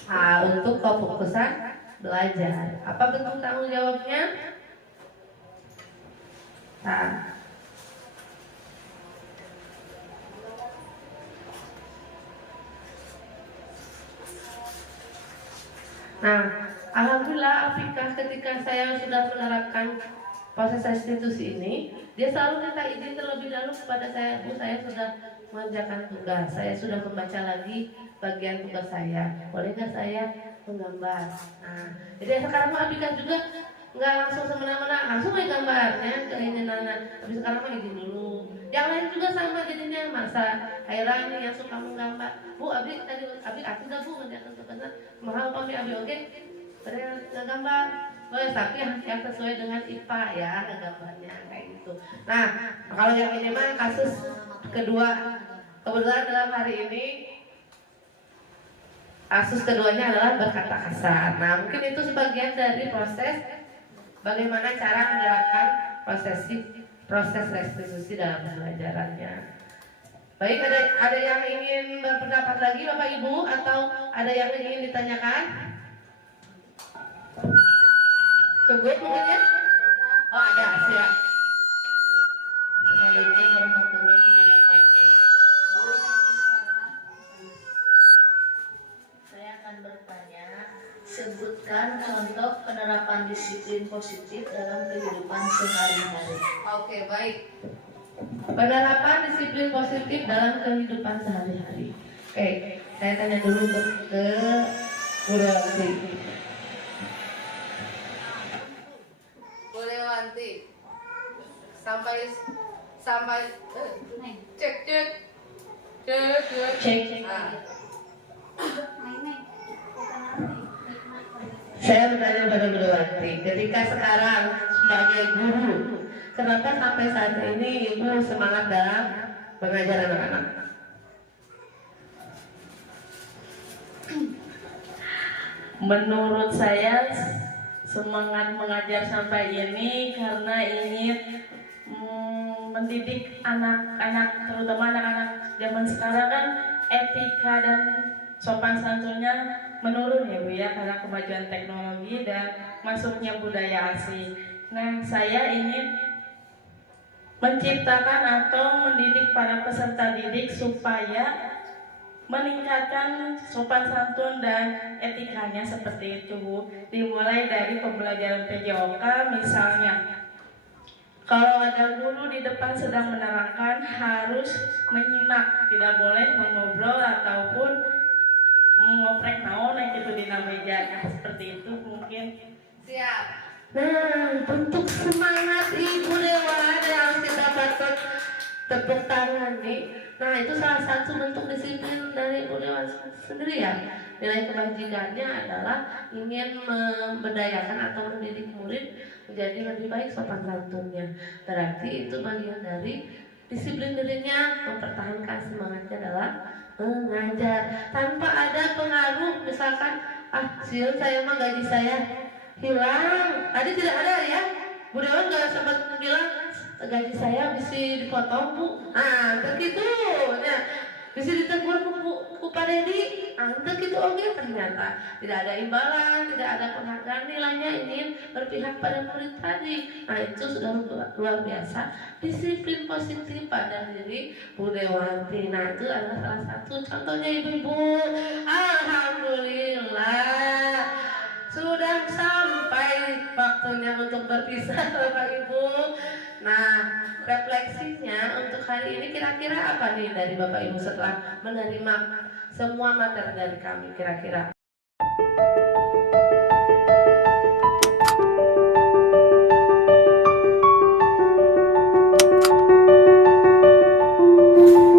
Nah, untuk kefokusan belajar, apa bentuk tanggung jawabnya? Nah, alhamdulillah Apika ketika saya sudah menerapkan proses restitusi ini, dia selalu minta izin terlebih dahulu kepada saya, Bu, saya sudah mengerjakan tugas, saya sudah membaca lagi bagian tugas saya, boleh nggak saya menggambar? Nah, jadi sekarang mah Abika juga nggak langsung semena-mena langsung gambarnya keinginannya, tapi sekarang mah izin dulu. Yang lain juga sama jadinya, masa Hairani yang suka menggambar, Bu, Abi aku dah Bu mengerjakan tugasnya, mahal kami Abi oke, pada gambar. Boleh, tapi yang sesuai dengan IPA ya gambarnya kayak gitu. Nah, kalau yang ini mah kasus kedua, kebetulan dalam hari ini kasus keduanya adalah berkata kasar. Nah, mungkin itu sebagian dari proses bagaimana cara menerapkan proses restitusi dalam pembelajarannya. Baik, ada yang ingin berpendapat lagi Bapak Ibu atau ada yang ingin ditanyakan? Cukup mungkin ya? Oh, ada, siap. Assalamualaikum warahmatullahi wabarakatuh. Saya akan bertanya, sebutkan contoh penerapan disiplin positif dalam kehidupan sehari-hari. Oke, baik. Penerapan disiplin positif dalam kehidupan sehari-hari. Oke, saya tanya dulu ke Bu Dewanti. Bu Dewanti, sampai cek. Nah. Saya bertanya pada Bu Dewanti, ketika sekarang sebagai guru, kenapa sampai saat ini Ibu semangat dalam mengajar anak-anak? Menurut saya semangat mengajar sampai ini karena ingin mendidik anak-anak, terutama anak-anak zaman sekarang kan etika dan sopan santunnya menurun ya Bu ya, karena kemajuan teknologi dan masuknya budaya asing. Nah, saya ingin menciptakan atau mendidik para peserta didik supaya meningkatkan sopan santun dan etikanya seperti itu Bu. Dimulai dari pembelajaran PJOK misalnya. Kalau ada guru di depan sedang menerangkan harus menyimak, tidak boleh mengobrol ataupun ngoprek naon gitu di meja. Nah, seperti itu mungkin. Siap. Nah, bentuk semangat Ibu Dewan yang kita patut tepuk tangan nih. Nah, itu salah satu bentuk disiplin dari Ibu Dewan sendiri ya. Nilai kebajikannya adalah ingin memberdayakan atau mendidik murid menjadi lebih baik sopan santunnya. Berarti itu bagian dari disiplin dirinya, mempertahankan semangatnya dalam mengajar tanpa ada pengaruh. Misalkan, sial saya mah gaji saya hilang. Tadi tidak ada ya, Bu Dewan nggak sempat bilang gaji saya bisa dipotong Bu. Nah, begitu ya, bisa ditegur Bu Pak Dedi. Begitu oke, ternyata tidak ada imbalan, tidak ada penghargaan, nilainya ingin berpihak pada murid tadi. Nah, itu sudah luar biasa disiplin positif pada diri Bu Dewanti. Nah, itu adalah salah satu contohnya Ibu-ibu. Alhamdulillah sudah sampai waktunya untuk berpisah Bapak Ibu. Nah, refleksinya untuk hari ini kira-kira apa nih dari Bapak Ibu setelah menerima semua materi dari kami kira-kira?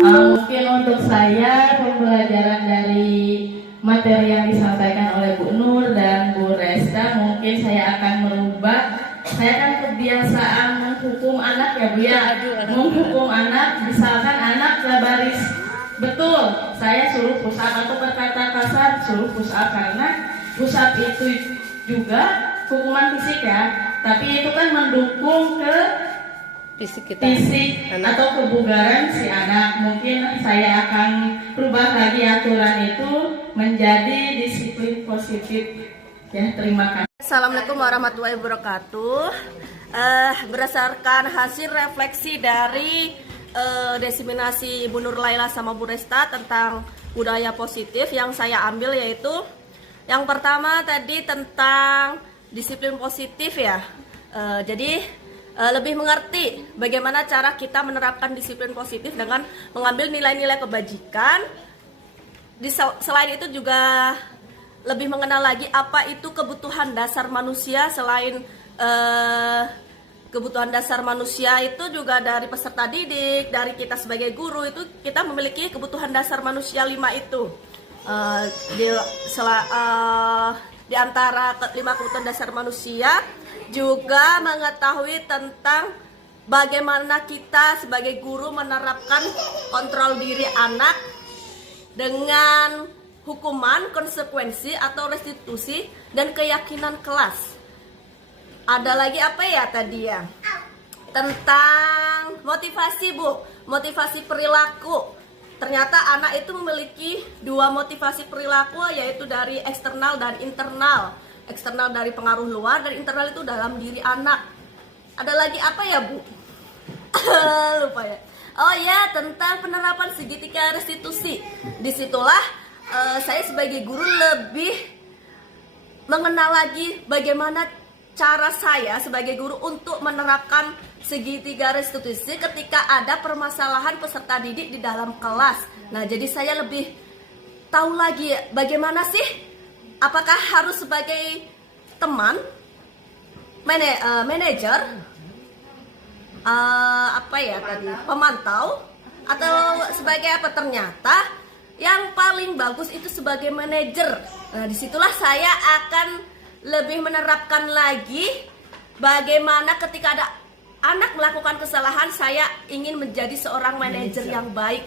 Mungkin untuk saya pembelajaran dari materi yang disampaikan oleh Bu Nur dan Bu Resta, mungkin saya akan merubah. Saya kan kebiasaan menghukum anak ya Bu ya, menghukum anak. Misalkan anak baris betul, saya suruh push up atau berkata kasar suruh push up, karena push up itu juga hukuman fisik ya, tapi itu kan mendukung ke fisik atau kebugaran si anak. Mungkin saya akan rubah lagi aturan itu menjadi disiplin positif ya. Terima kasih. Assalamualaikum warahmatullahi wabarakatuh. Berdasarkan hasil refleksi dari diseminasi Ibu Nur Laila sama Bu Resta tentang budaya positif, yang saya ambil yaitu yang pertama tadi tentang disiplin positif ya. Jadi lebih mengerti bagaimana cara kita menerapkan disiplin positif dengan mengambil nilai-nilai kebajikan. Selain itu juga lebih mengenal lagi apa itu kebutuhan dasar manusia. Selain kebutuhan dasar manusia itu juga dari peserta didik, dari kita sebagai guru itu kita memiliki kebutuhan dasar manusia 5 itu. Di antara 5 kebutuhan dasar manusia juga mengetahui tentang bagaimana kita sebagai guru menerapkan kontrol diri anak dengan hukuman, konsekuensi atau restitusi dan keyakinan kelas. Ada lagi apa ya tadi ya? Tentang motivasi, Bu. Motivasi perilaku. Ternyata anak itu memiliki 2 motivasi perilaku, yaitu dari eksternal dan internal. Eksternal dari pengaruh luar, dan internal itu dalam diri anak. Ada lagi apa ya, Bu? Lupa ya. Oh ya, tentang penerapan segitiga restitusi. Disitulah saya sebagai guru lebih mengenal lagi bagaimana cara saya sebagai guru untuk menerapkan segitiga restitusi ketika ada permasalahan peserta didik di dalam kelas. Nah, jadi saya lebih tahu lagi bagaimana sih, apakah harus sebagai teman, manajer, pemantau, atau sebagai apa? Ternyata yang paling bagus itu sebagai manajer. Nah, disitulah saya akan lebih menerapkan lagi bagaimana ketika ada anak melakukan kesalahan, saya ingin menjadi seorang manajer yang baik.